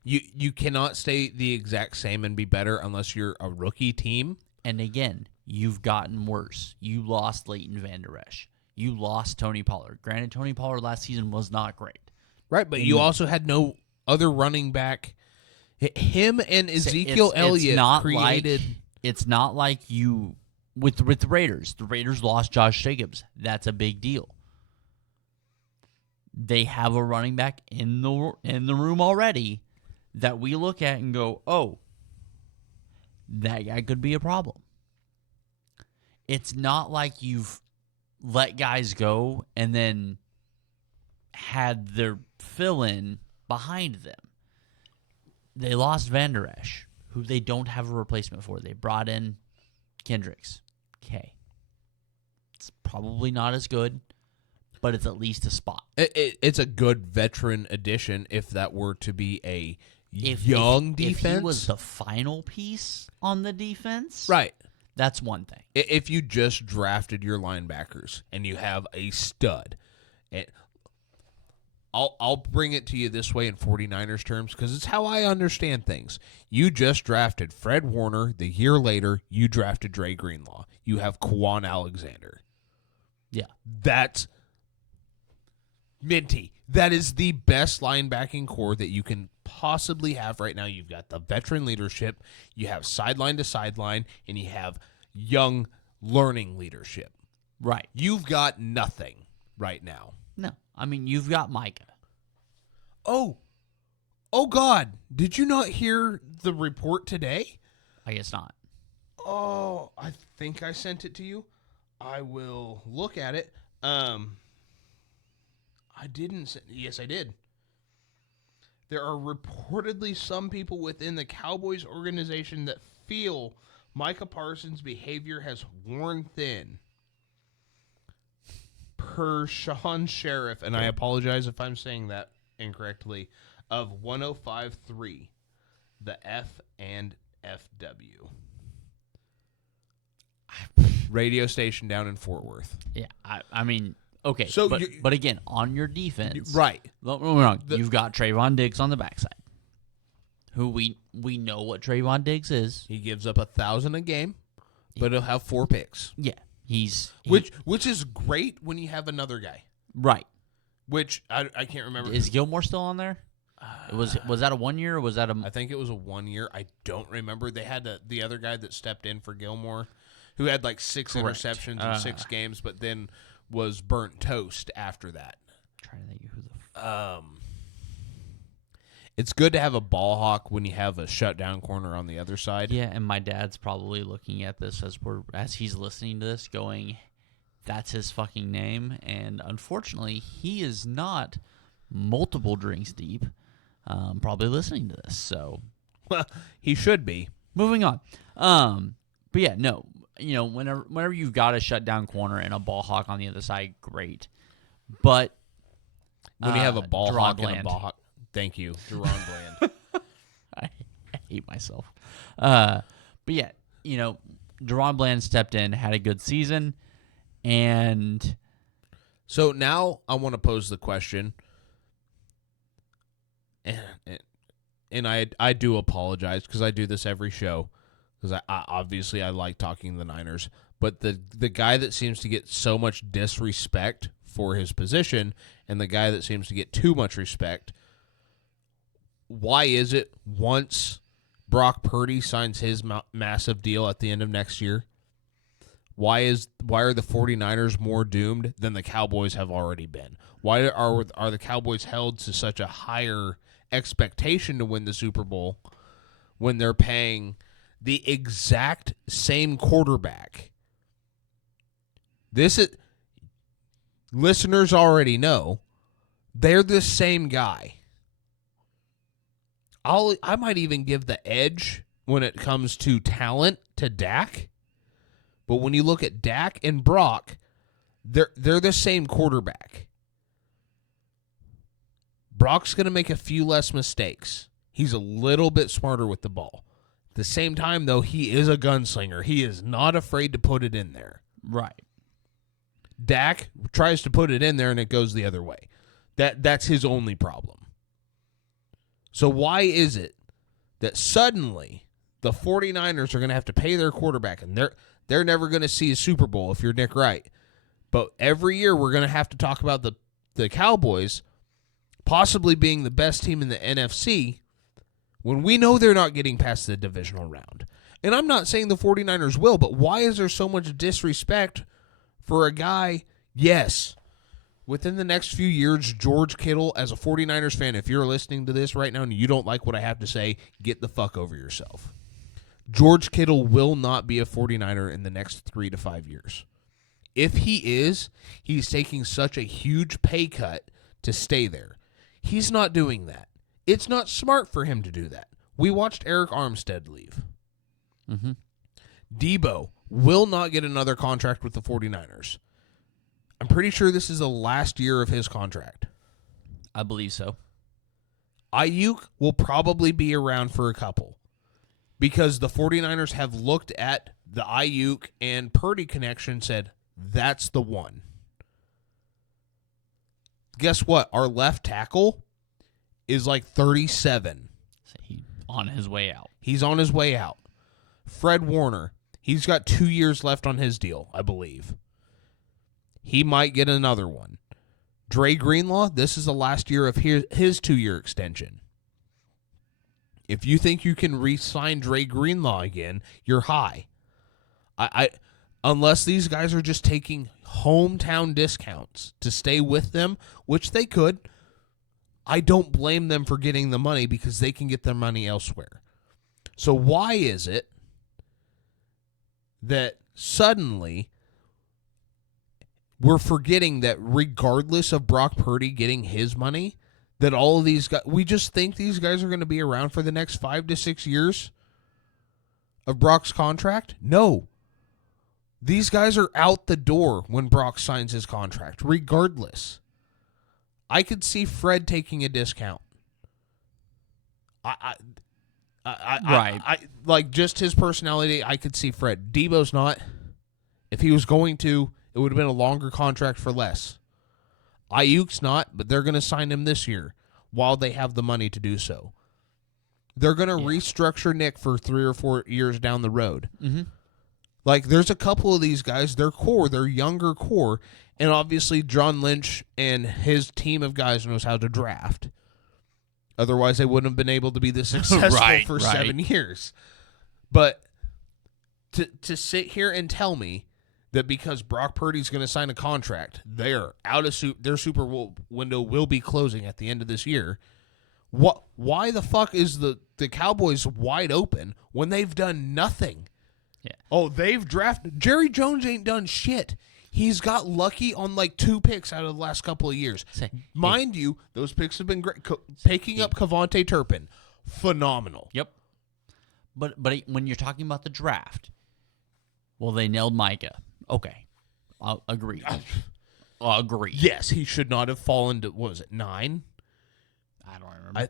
You cannot stay the exact same and be better unless you're a rookie team. And again, you've gotten worse. You lost Leighton Vander Esch. You lost Tony Pollard. Granted, Tony Pollard last season was not great. Right, but you also had no other running back Him and Ezekiel It's Elliott not created. it's not like you with the Raiders. The Raiders lost Josh Jacobs. That's a big deal. They have a running back in the room already that we look at and go, "Oh, that guy could be a problem." It's not like you've let guys go and then had their fill-in behind them. They lost Van Der Esch, who they don't have a replacement for. They brought in Kendricks. Okay. It's probably not as good, but it's at least a spot. It's a good veteran addition if that were to be a young defense. If he was the final piece on the defense, right. That's one thing. If you just drafted your linebackers and you have a stud, I'll bring it to you this way in 49ers terms because it's how I understand things. You just drafted Fred Warner. The year later, you drafted Dre Greenlaw. You have Quan Alexander. Yeah. That's minty. That is the best linebacking core that you can possibly have right now. You've got the veteran leadership, you have sideline to sideline, and you have young learning leadership. Right. You've got nothing right now. No. I mean, you've got Micah. Oh God. Did you not hear the report today? I guess not. Oh, I think I sent it to you. I will look at it. I didn't. Yes, I did. There are reportedly some people within the Cowboys organization that feel Micah Parsons' behavior has worn thin. Per Sean Sheriff, and I apologize if I'm saying that incorrectly, of 105.3, the F and FW. Radio station down in Fort Worth. Yeah, I mean, okay. So but again, on your defense, right? Don't get me wrong. You've got Trayvon Diggs on the backside, who we know what Trayvon Diggs is. He gives up 1,000 a game, but he'll have 4 picks. Yeah, which is great when you have another guy, right? Which I can't remember. Is Gilmore still on there? Was that a 1 year or was that a? I think it was a 1 year. I don't remember. They had the other guy that stepped in for Gilmore, who had like 6 interceptions in 6 games, but then was burnt toast after that. I'm trying to think who the. It's good to have a ball hawk when you have a shutdown corner on the other side. Yeah, and my dad's probably looking at this as he's listening to this, going, "That's his fucking name." And unfortunately, he is not multiple drinks deep. Probably listening to this, so well, he should be. Moving on. But yeah, no. You know, whenever you've got a shutdown corner and a ball hawk on the other side, great. But when you have a ball hawk Bland. and a ball hawk, thank you, Deron Bland. I hate myself. But yeah, you know, Deron Bland stepped in, had a good season, and so now I want to pose the question, and I do apologize because I do this every show. Because I obviously I like talking the Niners, but the guy that seems to get so much disrespect for his position and the guy that seems to get too much respect, why is it once Brock Purdy signs his massive deal at the end of next year, why are the 49ers more doomed than the Cowboys have already been? Why are the Cowboys held to such a higher expectation to win the Super Bowl when they're paying the exact same quarterback? Listeners already know they're the same guy. I might even give the edge when it comes to talent to Dak. But when you look at Dak and Brock, they're the same quarterback. Brock's going to make a few less mistakes. He's a little bit smarter with the ball. At the same time, though, he is a gunslinger. He is not afraid to put it in there. right. Dak tries to put it in there, and it goes the other way. That's his only problem. So why is it that suddenly the 49ers are going to have to pay their quarterback, and they're never going to see a Super Bowl if you're Nick Wright? But every year we're going to have to talk about the Cowboys possibly being the best team in the NFC when we know they're not getting past the divisional round? And I'm not saying the 49ers will, but why is there so much disrespect for a guy? Yes, within the next few years, George Kittle, as a 49ers fan, if you're listening to this right now and you don't like what I have to say, get the fuck over yourself. George Kittle will not be a 49er in the next 3 to 5 years. If he is, he's taking such a huge pay cut to stay there. He's not doing that. It's not smart for him to do that. We watched Eric Armstead leave. Mm-hmm. Debo will not get another contract with the 49ers. I'm pretty sure this is the last year of his contract. I believe so. Ayuk will probably be around for a couple because the 49ers have looked at the Ayuk and Purdy connection and said, that's the one. Guess what? Our left tackle is like 37. So he's on his way out. He's on his way out. Fred Warner, he's got 2 years left on his deal, I believe. He might get another one. Dre Greenlaw, this is the last year of his 2-year extension. If you think you can re-sign Dre Greenlaw again, you're high. Unless these guys are just taking hometown discounts to stay with them, which they could, I don't blame them for getting the money because they can get their money elsewhere. So why is it that suddenly we're forgetting that regardless of Brock Purdy getting his money, that all of these guys, we just think these guys are going to be around for the next 5 to 6 years of Brock's contract? No. These guys are out the door when Brock signs his contract, regardless. I could see Fred taking a discount. Like just his personality, I could see Fred. Debo's not. If he was going to, it would have been a longer contract for less. Ayuk's not, but they're going to sign him this year while they have the money to do so. They're going to restructure Nick for 3 or 4 years down the road. Mm-hmm. Like, there's a couple of these guys, their younger core, and obviously John Lynch and his team of guys knows how to draft. Otherwise, they wouldn't have been able to be this successful for 7 years. But to sit here and tell me that because Brock Purdy's going to sign a contract, they're out of their Super Bowl window will be closing at the end of this year. Why the fuck is the Cowboys wide open when they've done nothing? Yeah. Oh, they've drafted. Jerry Jones ain't done shit. He's got lucky on like 2 picks out of the last couple of years. Mind you, those picks have been great. Picking up Kevontae Turpin, phenomenal. Yep. But when you're talking about the draft, well, they nailed Micah. Okay. I'll agree. I'll agree. Yes, he should not have fallen to, what was it, 9? I don't remember.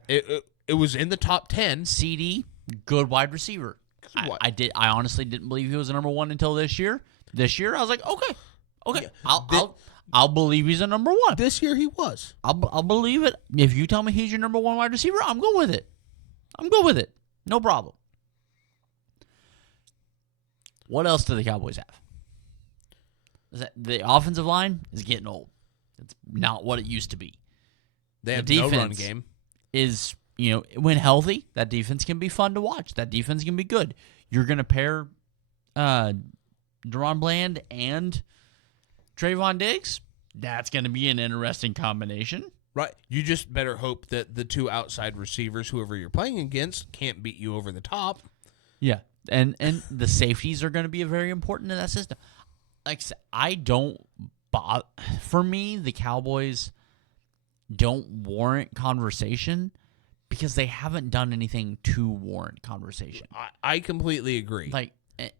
It was in the top 10. CD, good wide receiver. I honestly didn't believe he was the number 1 until this year. This year, I was like, okay, yeah, I'll believe he's a number 1. This year he was. I'll believe it. If you tell me he's your number 1 wide receiver, I'm good with it. No problem. What else do the Cowboys have? The offensive line is getting old. It's not what it used to be. They have the no defense run game. Is, when healthy, that defense can be fun to watch. That defense can be good. You're going to pair Deron Bland and Trayvon Diggs. That's going to be an interesting combination. Right. You just better hope that the 2 outside receivers, whoever you're playing against, can't beat you over the top. Yeah. And the safeties are going to be very important in that system. Like I said, I don't bother. For me, the Cowboys don't warrant conversation because they haven't done anything to warrant conversation. I completely agree. Like,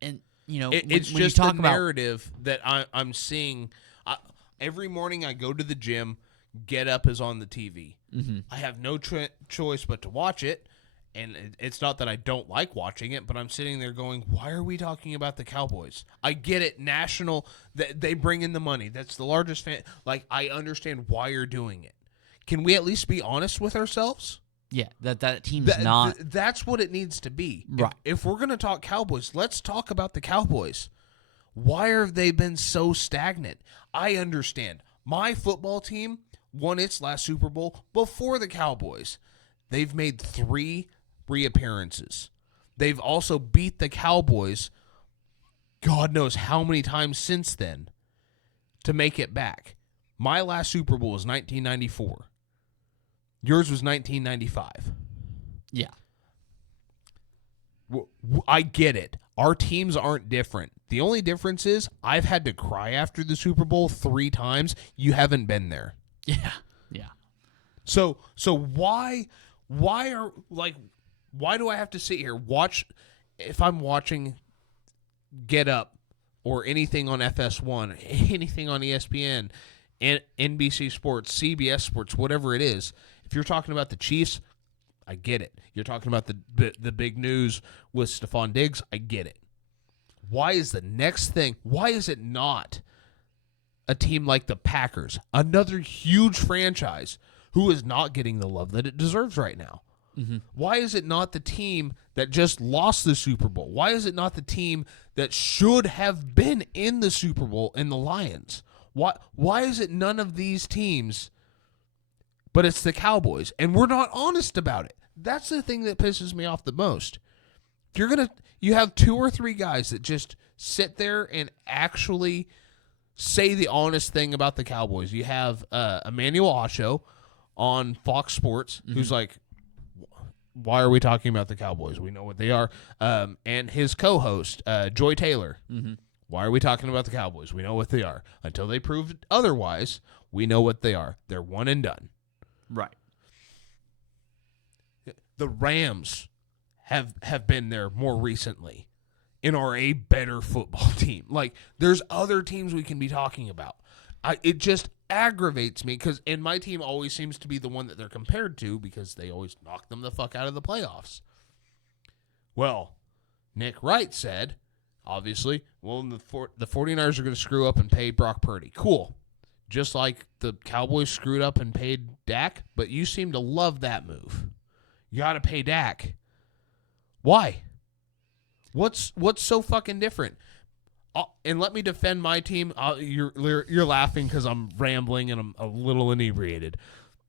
and it's when just you talk a narrative that I'm seeing. Every morning I go to the gym, Get Up is on the TV. Mm-hmm. I have no choice but to watch it. And it's not that I don't like watching it, but I'm sitting there going, why are we talking about the Cowboys? I get it, national, they bring in the money. That's the largest fan. Like, I understand why you're doing it. Can we at least be honest with ourselves? Yeah, that team's not. That's what it needs to be. Right. If we're going to talk Cowboys, let's talk about the Cowboys. Why have they been so stagnant? I understand. My football team won its last Super Bowl before the Cowboys. They've made 3 reappearances. They've also beat the Cowboys God knows how many times since then to make it back. My last Super Bowl was 1994. Yours was 1995. Yeah. I get it. Our teams aren't different. The only difference is I've had to cry after the Super Bowl 3 times. You haven't been there. Yeah. Yeah. So why do I have to sit here if I'm watching Get Up or anything on FS1, anything on ESPN, NBC Sports, CBS Sports, whatever it is, if you're talking about the Chiefs, I get it. You're talking about the big news with Stephon Diggs, I get it. Why is the next thing, why is it not a team like the Packers, another huge franchise who is not getting the love that it deserves right now? Mm-hmm. Why is it not the team that just lost the Super Bowl? Why is it not the team that should have been in the Super Bowl in the Lions? Why is it none of these teams, but it's the Cowboys? And we're not honest about it. That's the thing that pisses me off the most. If you have 2 or 3 guys that just sit there and actually say the honest thing about the Cowboys. You have Emmanuel Acho on Fox Sports, who's like, why are we talking about the Cowboys? We know what they are. And his co-host, Joy Taylor. Mm-hmm. Why are we talking about the Cowboys? We know what they are. Until they prove otherwise, we know what they are. They're one and done. Right. The Rams have been there more recently and are a better football team. Like, there's other teams we can be talking about. It just aggravates me and my team always seems to be the one that they're compared to because they always knock them the fuck out of the playoffs. Well, Nick Wright said, obviously, the 49ers are going to screw up and pay Brock Purdy. Cool. Just like the Cowboys screwed up and paid Dak, but you seem to love that move. You got to pay Dak. Why? What's so fucking different? And let me defend my team. You're laughing because I'm rambling and I'm a little inebriated.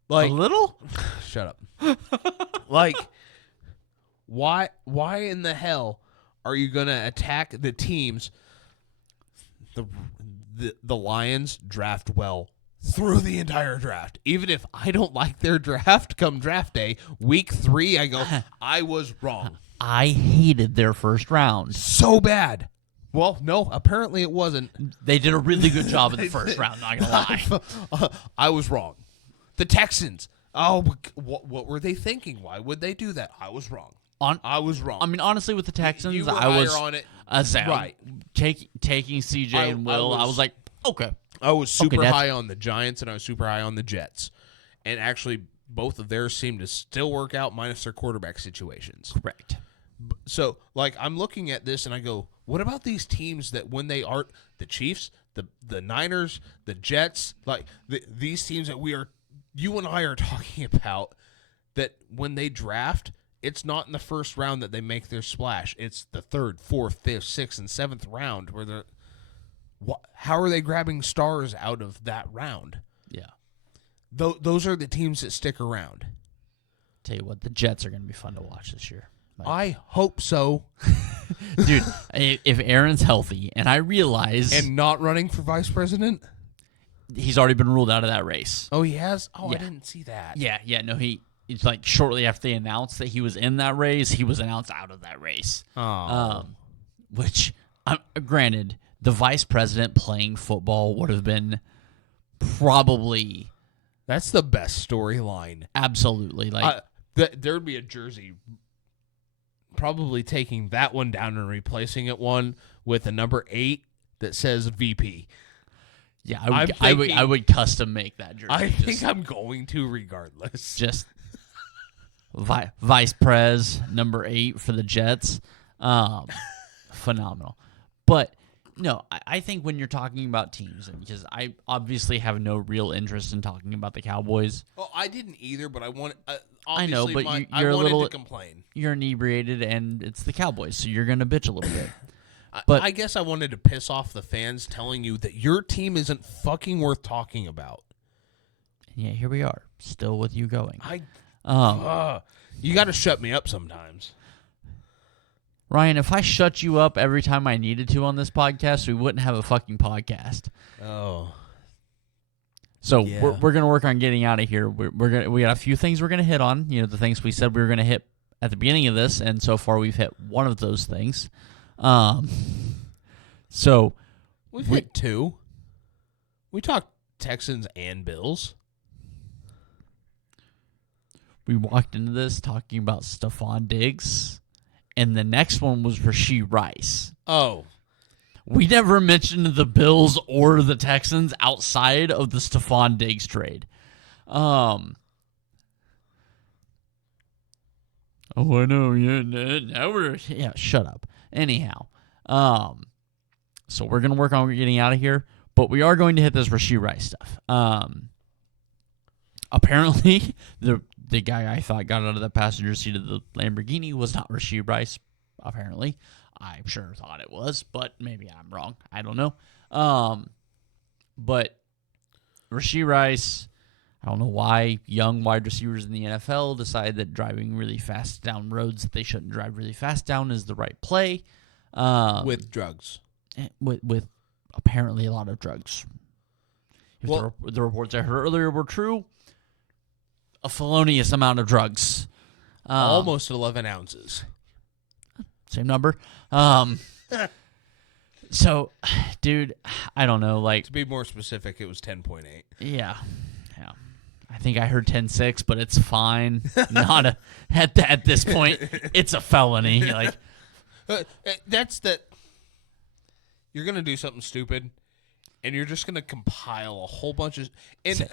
Like, a little? Shut up. Like, why in the hell are you gonna attack the teams? The Lions draft well through the entire draft. Even if I don't like their draft come draft day, week 3, I go, I was wrong. I hated their first round. So bad. Well, no, apparently it wasn't. They did a really good job in the first round, not going to lie. I was wrong. The Texans. Oh, what were they thinking? Why would they do that? I was wrong. I was wrong. I mean, honestly, with the Texans, you were I was on it. Right. Taking CJ and Will, I was like, okay. I was super Okay, high on the Giants, and I was super high on the Jets. And actually, both of theirs seem to still work out minus their quarterback situations. Correct. So, like, I'm looking at this, and I go, what about these teams that when they aren't the Chiefs, the Niners, the Jets, like, these teams that you and I are talking about, that when they draft, it's not in the first round that they make their splash. It's the 3rd, 4th, 5th, 6th, and 7th round where they're how are they grabbing stars out of that round? Yeah. Those are the teams that stick around. Tell you what, the Jets are going to be fun to watch this year. I hope so. Dude, if Aaron's healthy, and I realize... And not running for vice president? He's already been ruled out of that race. Oh, he has? Oh, yeah. I didn't see that. Yeah, no, it's like shortly after they announced that he was in that race, he was announced out of that race. Oh. Which, granted, the vice president playing football would have been probably... That's the best storyline. Absolutely. Like there would be a jersey probably taking that one down and replacing it one with a number 8 that says VP. Yeah, I would custom make that jersey. I think I'm going to regardless. Just vice pres number 8 for the Jets. Phenomenal. But no, I think when you're talking about teams, and because I obviously have no real interest in talking about the Cowboys. Oh, I didn't either, but I want. I know, but I you're a wanted little to complain. You're inebriated, and it's the Cowboys, so you're gonna bitch a little bit. But I guess I wanted to piss off the fans, telling you that your team isn't fucking worth talking about. Yeah, here we are, still with you going. You got to shut me up sometimes. Ryan, if I shut you up every time I needed to on this podcast, we wouldn't have a fucking podcast. Oh. So Yeah. we're gonna work on getting out of here. We got a few things we're gonna hit on. You know, the things we said we were gonna hit at the beginning of this, and so far we've hit one of those things. So We've hit 2. We talked Texans and Bills. we walked into this talking about Stephon Diggs, and the next one was Rashee Rice. Oh. We never mentioned the Bills or the Texans outside of the Stephon Diggs trade. Oh, I know. Yeah, shut up. Anyhow, so we're gonna work on getting out of here, but we are going to hit this Rashee Rice stuff. Apparently, the guy I thought got out of the passenger seat of the Lamborghini was not Rashee Rice. Apparently, I sure thought it was, but maybe I'm wrong. I don't know. But Rashee Rice, I don't know why young wide receivers in the NFL decide that driving really fast down roads that they shouldn't drive really fast down is the right play. With drugs. With apparently a lot of drugs. If the reports I heard earlier were true, a felonious amount of drugs. Almost 11 ounces. Same number. So, dude, I don't know. Like, To be more specific, it was 10.8. yeah. I think I heard 10.6, but it's fine. Not at this point. It's a felony. Like, That's that. You're gonna do something stupid, and you're just gonna compile a whole bunch of. And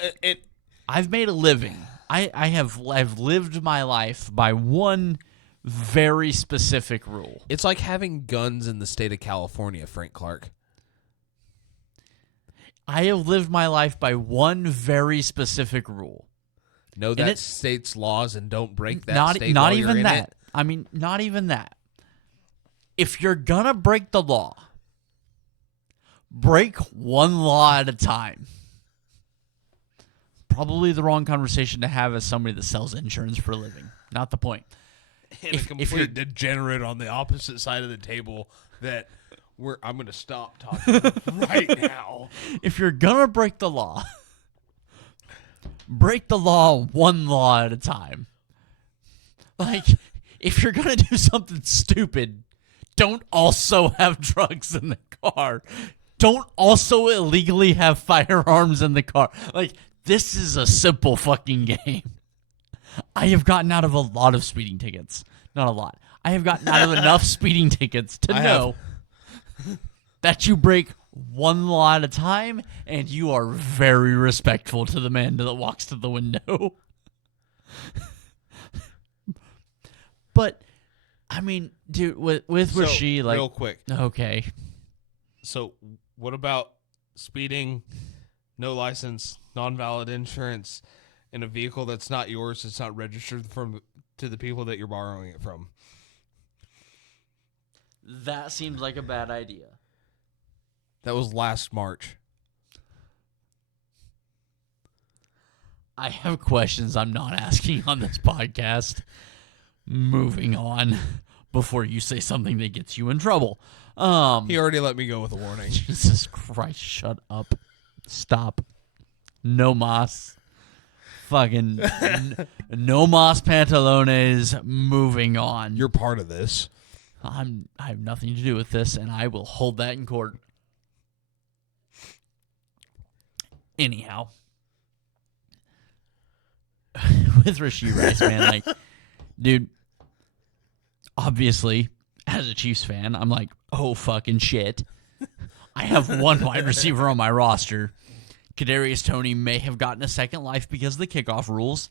I've made a living. I've lived my life by one very specific rule. it's like having guns in the state of California, Frank Clark. I have lived my life by one very specific rule. Know that state's laws and don't break that state. Not while you're even in that. it. I mean, not even that. If you're gonna break the law, break one law at a time. Probably the wrong conversation to have as somebody that sells insurance for a living. Not the point. And a complete degenerate on the opposite side of the table that I'm going to stop talking right now. If you're gonna break the law one law at a time. Like, if you're gonna do something stupid, don't also have drugs in the car. Don't also illegally have firearms in the car. Like, this is a simple fucking game. I have gotten out of a lot of speeding tickets. Not a lot. I have gotten out of enough speeding tickets to know that you break one law at a time, and you are very respectful to the man that walks to the window. But, I mean, dude, with Rashee, like... Real quick. Okay. So, what about speeding, no license, non-valid insurance, in a vehicle that's not yours, it's not registered to the people that you're borrowing it from? That seems like a bad idea. That was last March. I have questions I'm not asking on this podcast. Moving on before you say something that gets you in trouble. He already let me go with a warning. Jesus Christ, shut up. Stop. No mas. Fucking no mas pantalones. Moving on. You're part of this. I have nothing to do with this, and I will hold that in court. Anyhow. With Rashee Rice, man, like, dude, obviously, as a Chiefs fan, I'm like, oh, fucking shit. I have one wide receiver on my roster. Kadarius Toney may have gotten a second life because of the kickoff rules.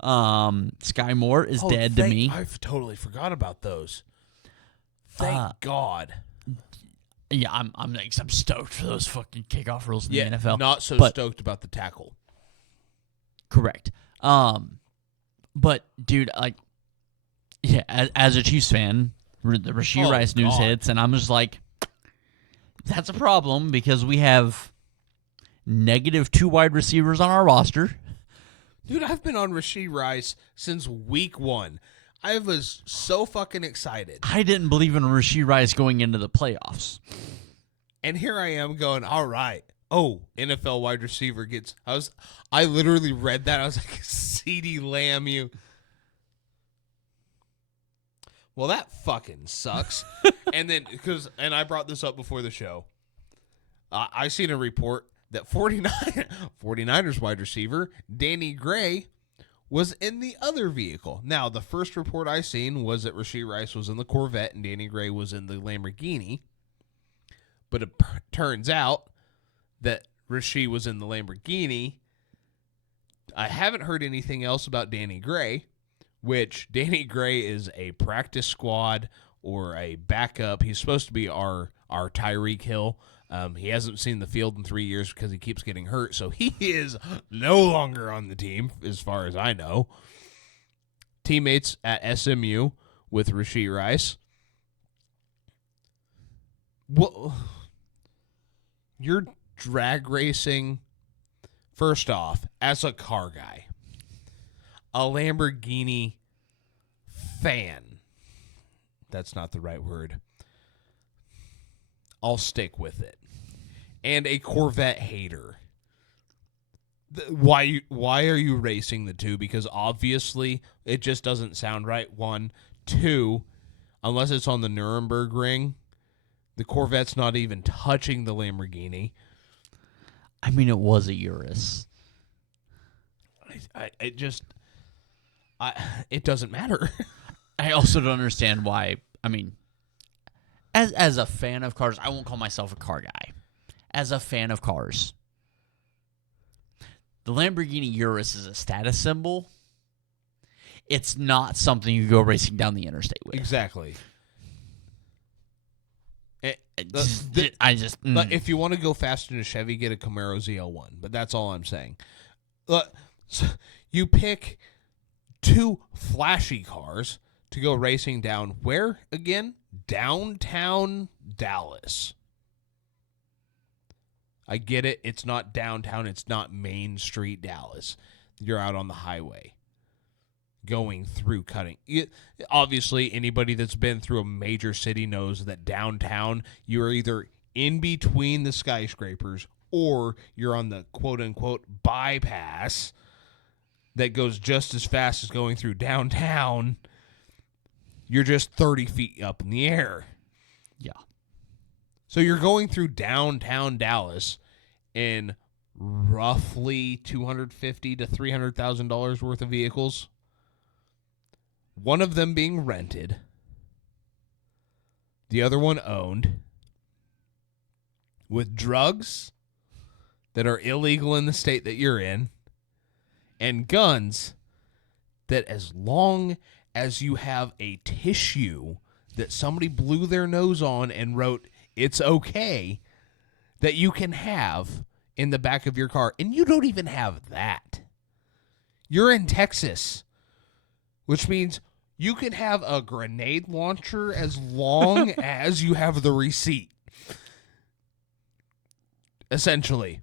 Sky Moore is dead to me. I've totally forgot about those. Thank God. Yeah, I'm stoked for those fucking kickoff rules in the NFL. Not so stoked about the tackle. Correct. But dude, like, yeah, as a Chiefs fan, the Rashee Rice news hits, and I'm just like, that's a problem because we have -2 wide receivers on our roster. Dude, I've been on Rashee Rice since week 1. I was so fucking excited. I didn't believe in Rashee Rice going into the playoffs. And here I am going, all right. Oh, NFL wide receiver gets... I literally read that. I was like, CeeDee Lamb, you... Well, that fucking sucks. And I brought this up before the show. I seen a report that 49ers wide receiver Danny Gray was in the other vehicle. Now, the first report I seen was that Rashee Rice was in the Corvette and Danny Gray was in the Lamborghini. But it turns out that Rashee was in the Lamborghini. I haven't heard anything else about Danny Gray, which Danny Gray is a practice squad or a backup. He's supposed to be our Tyreek Hill. He hasn't seen the field in 3 years because he keeps getting hurt, so he is no longer on the team, as far as I know. Teammates at SMU with Rashee Rice. Well, you're drag racing, first off, as a car guy. A Lamborghini fan. That's not the right word. I'll stick with it. And a Corvette hater. Why are you racing the two? Because obviously it just doesn't sound right. 1, 2, unless it's on the Nuremberg ring, the Corvette's not even touching the Lamborghini. I mean, it was a Urus. It doesn't matter. I also don't understand why. I mean, as a fan of cars, I won't call myself a car guy. As a fan of cars, the Lamborghini Urus is a status symbol. It's not something you go racing down the interstate with. Exactly. But if you want to go fast in a Chevy, get a Camaro ZL1. But that's all I'm saying. So you pick 2 flashy cars to go racing down where again? Downtown Dallas. I get it. It's not downtown. It's not Main Street Dallas. You're out on the highway going through cutting. Obviously, anybody that's been through a major city knows that downtown, you're either in between the skyscrapers or you're on the quote-unquote bypass that goes just as fast as going through downtown. You're just 30 feet up in the air. Yeah. So you're going through downtown Dallas in roughly $250,000 to $300,000 worth of vehicles. One of them being rented. The other one owned. With drugs that are illegal in the state that you're in. And guns that, as long as you have a tissue that somebody blew their nose on and wrote, "It's okay," that you can have in the back of your car. And you don't even have that. You're in Texas, which means you can have a grenade launcher as long as you have the receipt. Essentially.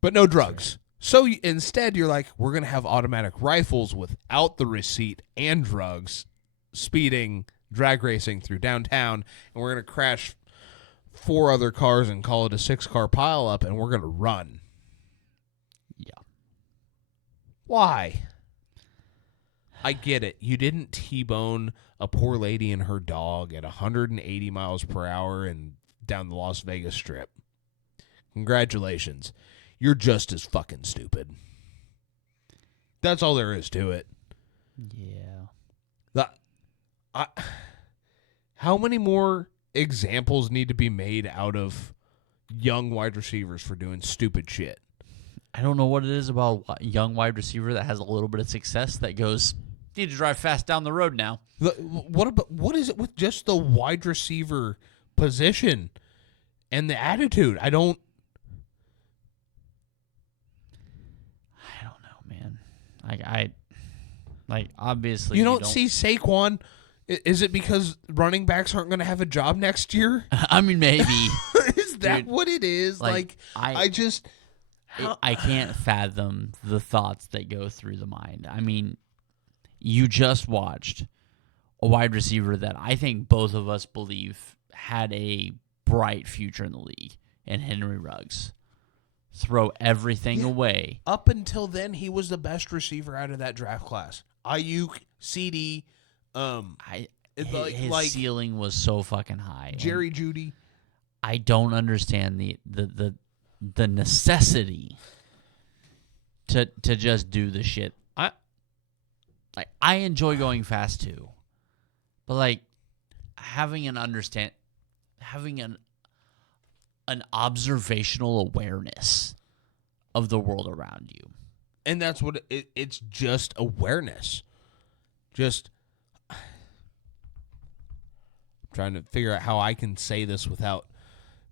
But no drugs. So instead, you're like, we're going to have automatic rifles without the receipt and drugs, speeding, drag racing through downtown, and we're going to crash 4 other cars and call it a 6-car pileup, and we're going to run. Yeah. Why? I get it. You didn't T-bone a poor lady and her dog at 180 miles per hour and down the Las Vegas Strip. Congratulations. You're just as fucking stupid. That's all there is to it. Yeah. How many more examples need to be made out of young wide receivers for doing stupid shit? I don't know what it is about a young wide receiver that has a little bit of success that goes, need to drive fast down the road now. What is it with just the wide receiver position and the attitude? I don't know, man. I obviously you don't see Saquon. Is it because running backs aren't going to have a job next year? I mean, maybe. Is that what it is? like, I just I can't fathom the thoughts that go through the mind. I mean, you just watched a wide receiver that I think both of us believe had a bright future in the league, and Henry Ruggs throw everything away. Up until then, he was the best receiver out of that draft class. Ayuk, CD, His ceiling was so fucking high. Jerry Jeudy. I don't understand the necessity to just do the shit. I enjoy going fast too, but like having an observational awareness of the world around you. And that's what it's just awareness. Just I'm trying to figure out how I can say this without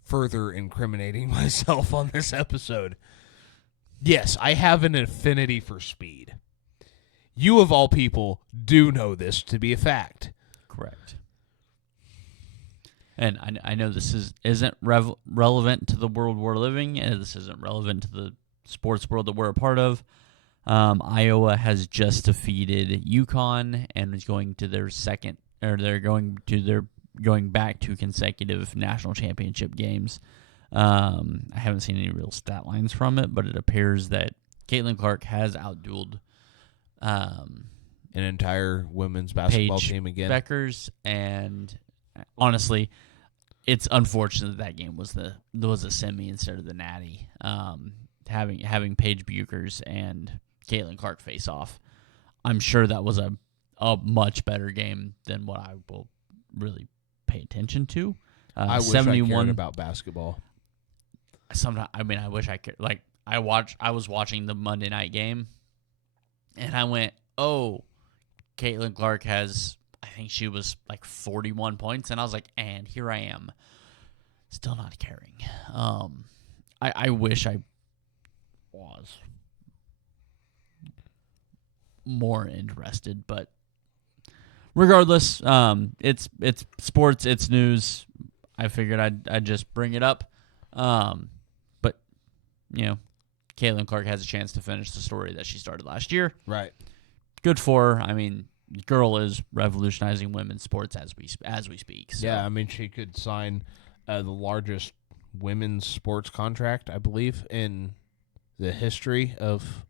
further incriminating myself on this episode. Yes, I have an affinity for speed. You, of all people, do know this to be a fact. Correct. And I know this isn't relevant to the world we're living in, and this isn't relevant to the sports world that we're a part of. Iowa has just defeated UConn and is going to their second, or they're going back to consecutive national championship games. I haven't seen any real stat lines from it, but it appears that Caitlin Clark has outdueled an entire women's basketball Paige team again. Beckers, and honestly, it's unfortunate that game was a semi instead of the natty. Having Paige Buchers and Caitlin Clark face off, I'm sure that was a much better game than what I will really pay attention to. I wish 71, I cared about basketball. Sometimes, I mean, I wish I could. Like, I was watching the Monday night game, and I went, "Oh, Caitlin Clark has." I think she was like 41 points, and I was like, "And here I am, still not caring." I wish I was more interested, but regardless, it's sports, it's news. I figured I'd just bring it up. But you know, Caitlin Clark has a chance to finish the story that she started last year. Right. Good for her. I mean, the girl is revolutionizing women's sports as we speak. So. Yeah, I mean, she could sign the largest women's sports contract, I believe, in the history of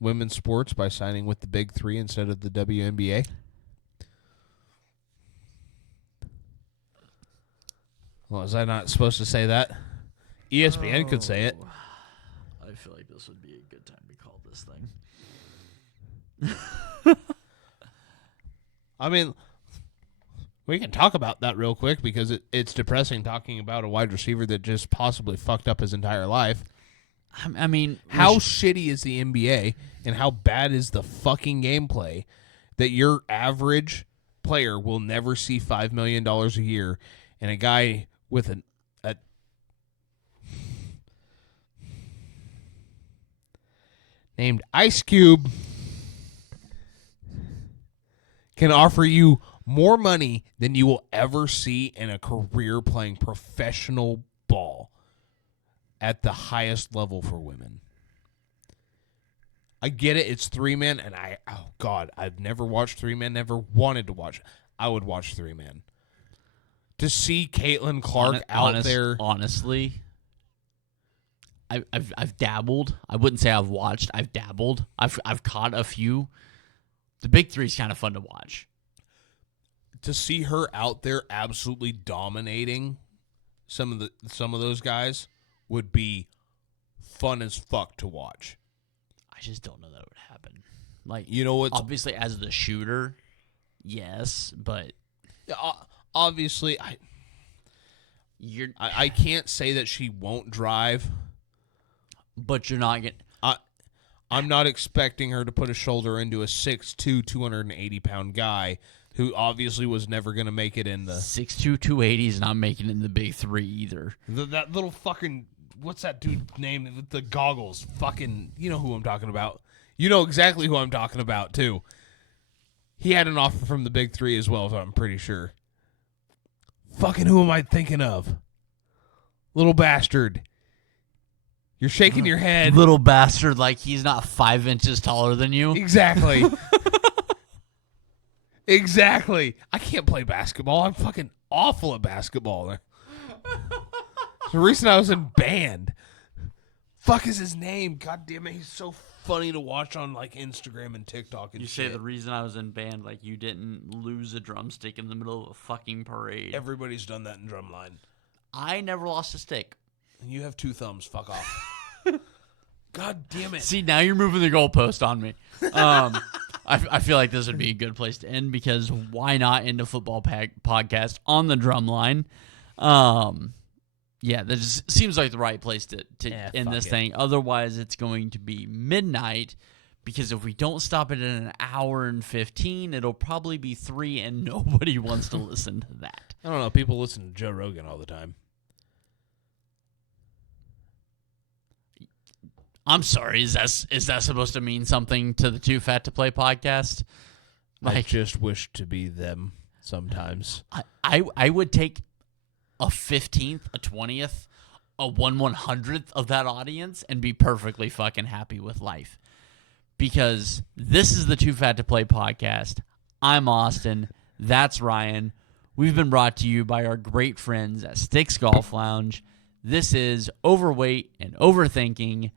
women's sports by signing with the Big Three instead of the WNBA. Well, was I not supposed to say that? ESPN could say it. I feel like this would be a good time to call this thing. I mean, we can talk about that real quick because it's depressing talking about a wide receiver that just possibly fucked up his entire life. I mean, how shitty is the NBA and how bad is the fucking gameplay that your average player will never see $5 million a year, and a guy with a named Ice Cube can offer you more money than you will ever see in a career playing professional ball at the highest level for women. I get it, it's 3-man, and I've never watched 3-man, never wanted to watch. I would watch 3-man. To see Caitlin Clark out there. Honestly, I've dabbled. I wouldn't say I've watched. I've dabbled. I've caught a few. The Big Three is kind of fun to watch. To see her out there absolutely dominating some of those guys would be fun as fuck to watch. I just don't know that it would happen. Like, you know what? Obviously, as the shooter, yes, but obviously, I can't say that she won't drive, but you're not getting. I'm not expecting her to put a shoulder into a 6'2", 280-pound guy who obviously was never going to make it in the 6'2", 280 is not making it in the Big Three either. That little fucking, what's that dude's name with the goggles? Fucking, you know who I'm talking about. You know exactly who I'm talking about too. He had an offer from the Big Three as well, I'm pretty sure. Fucking who am I thinking of? Little bastard. You're shaking your head. Little bastard, like he's not 5 inches taller than you. Exactly. Exactly. I can't play basketball. I'm fucking awful at basketball. The reason I was in band. Fuck is his name? God damn it. He's so funny to watch on like Instagram and TikTok and You shit. say the reason I was in band, like you didn't lose a drumstick in the middle of a fucking parade. Everybody's done that in drumline. I never lost a stick. And you have 2 thumbs. Fuck off. God damn it. See, now you're moving the goalpost on me. I feel like this would be a good place to end because why not end a football podcast on the drum line? Yeah, that just seems like the right place to end this thing. Otherwise, it's going to be midnight because if we don't stop it in an hour and 15, it'll probably be 3 and nobody wants to listen to that. I don't know. People listen to Joe Rogan all the time. I'm sorry. Is that supposed to mean something to the Too Fat to Play podcast? I just wish to be them sometimes. I would take a 15th, a 20th, a 1/100th of that audience and be perfectly fucking happy with life. Because this is the Too Fat to Play podcast. I'm Austin. That's Ryan. We've been brought to you by our great friends at Sticks Golf Lounge. This is Overweight and Overthinking.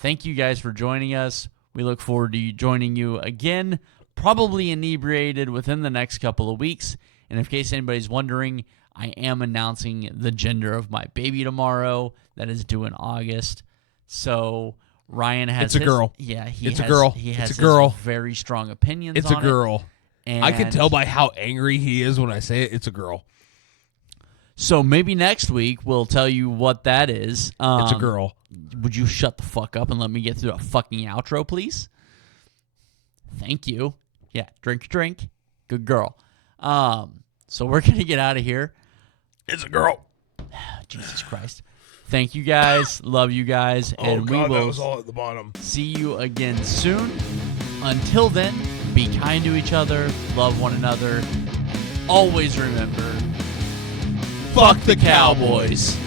Thank you guys for joining us. We look forward to joining you again, probably inebriated within the next couple of weeks. And in case anybody's wondering, I am announcing the gender of my baby tomorrow. That is due in August. So Ryan has It's a girl. Yeah, It's a girl. He has It's a girl. his very strong opinions It's on a girl. And I can tell by how angry he is when I say it. It's a girl. So maybe next week we'll tell you what that is. It's a girl. Would you shut the fuck up and let me get through a fucking outro, please? Thank you. Yeah, drink your drink. Good girl. So we're going to get out of here. It's a girl. Jesus Christ. Thank you guys. Love you guys. And we will that was all at the bottom. see you again soon. Until then, be kind to each other. Love one another. Always remember, fuck the Cowboys.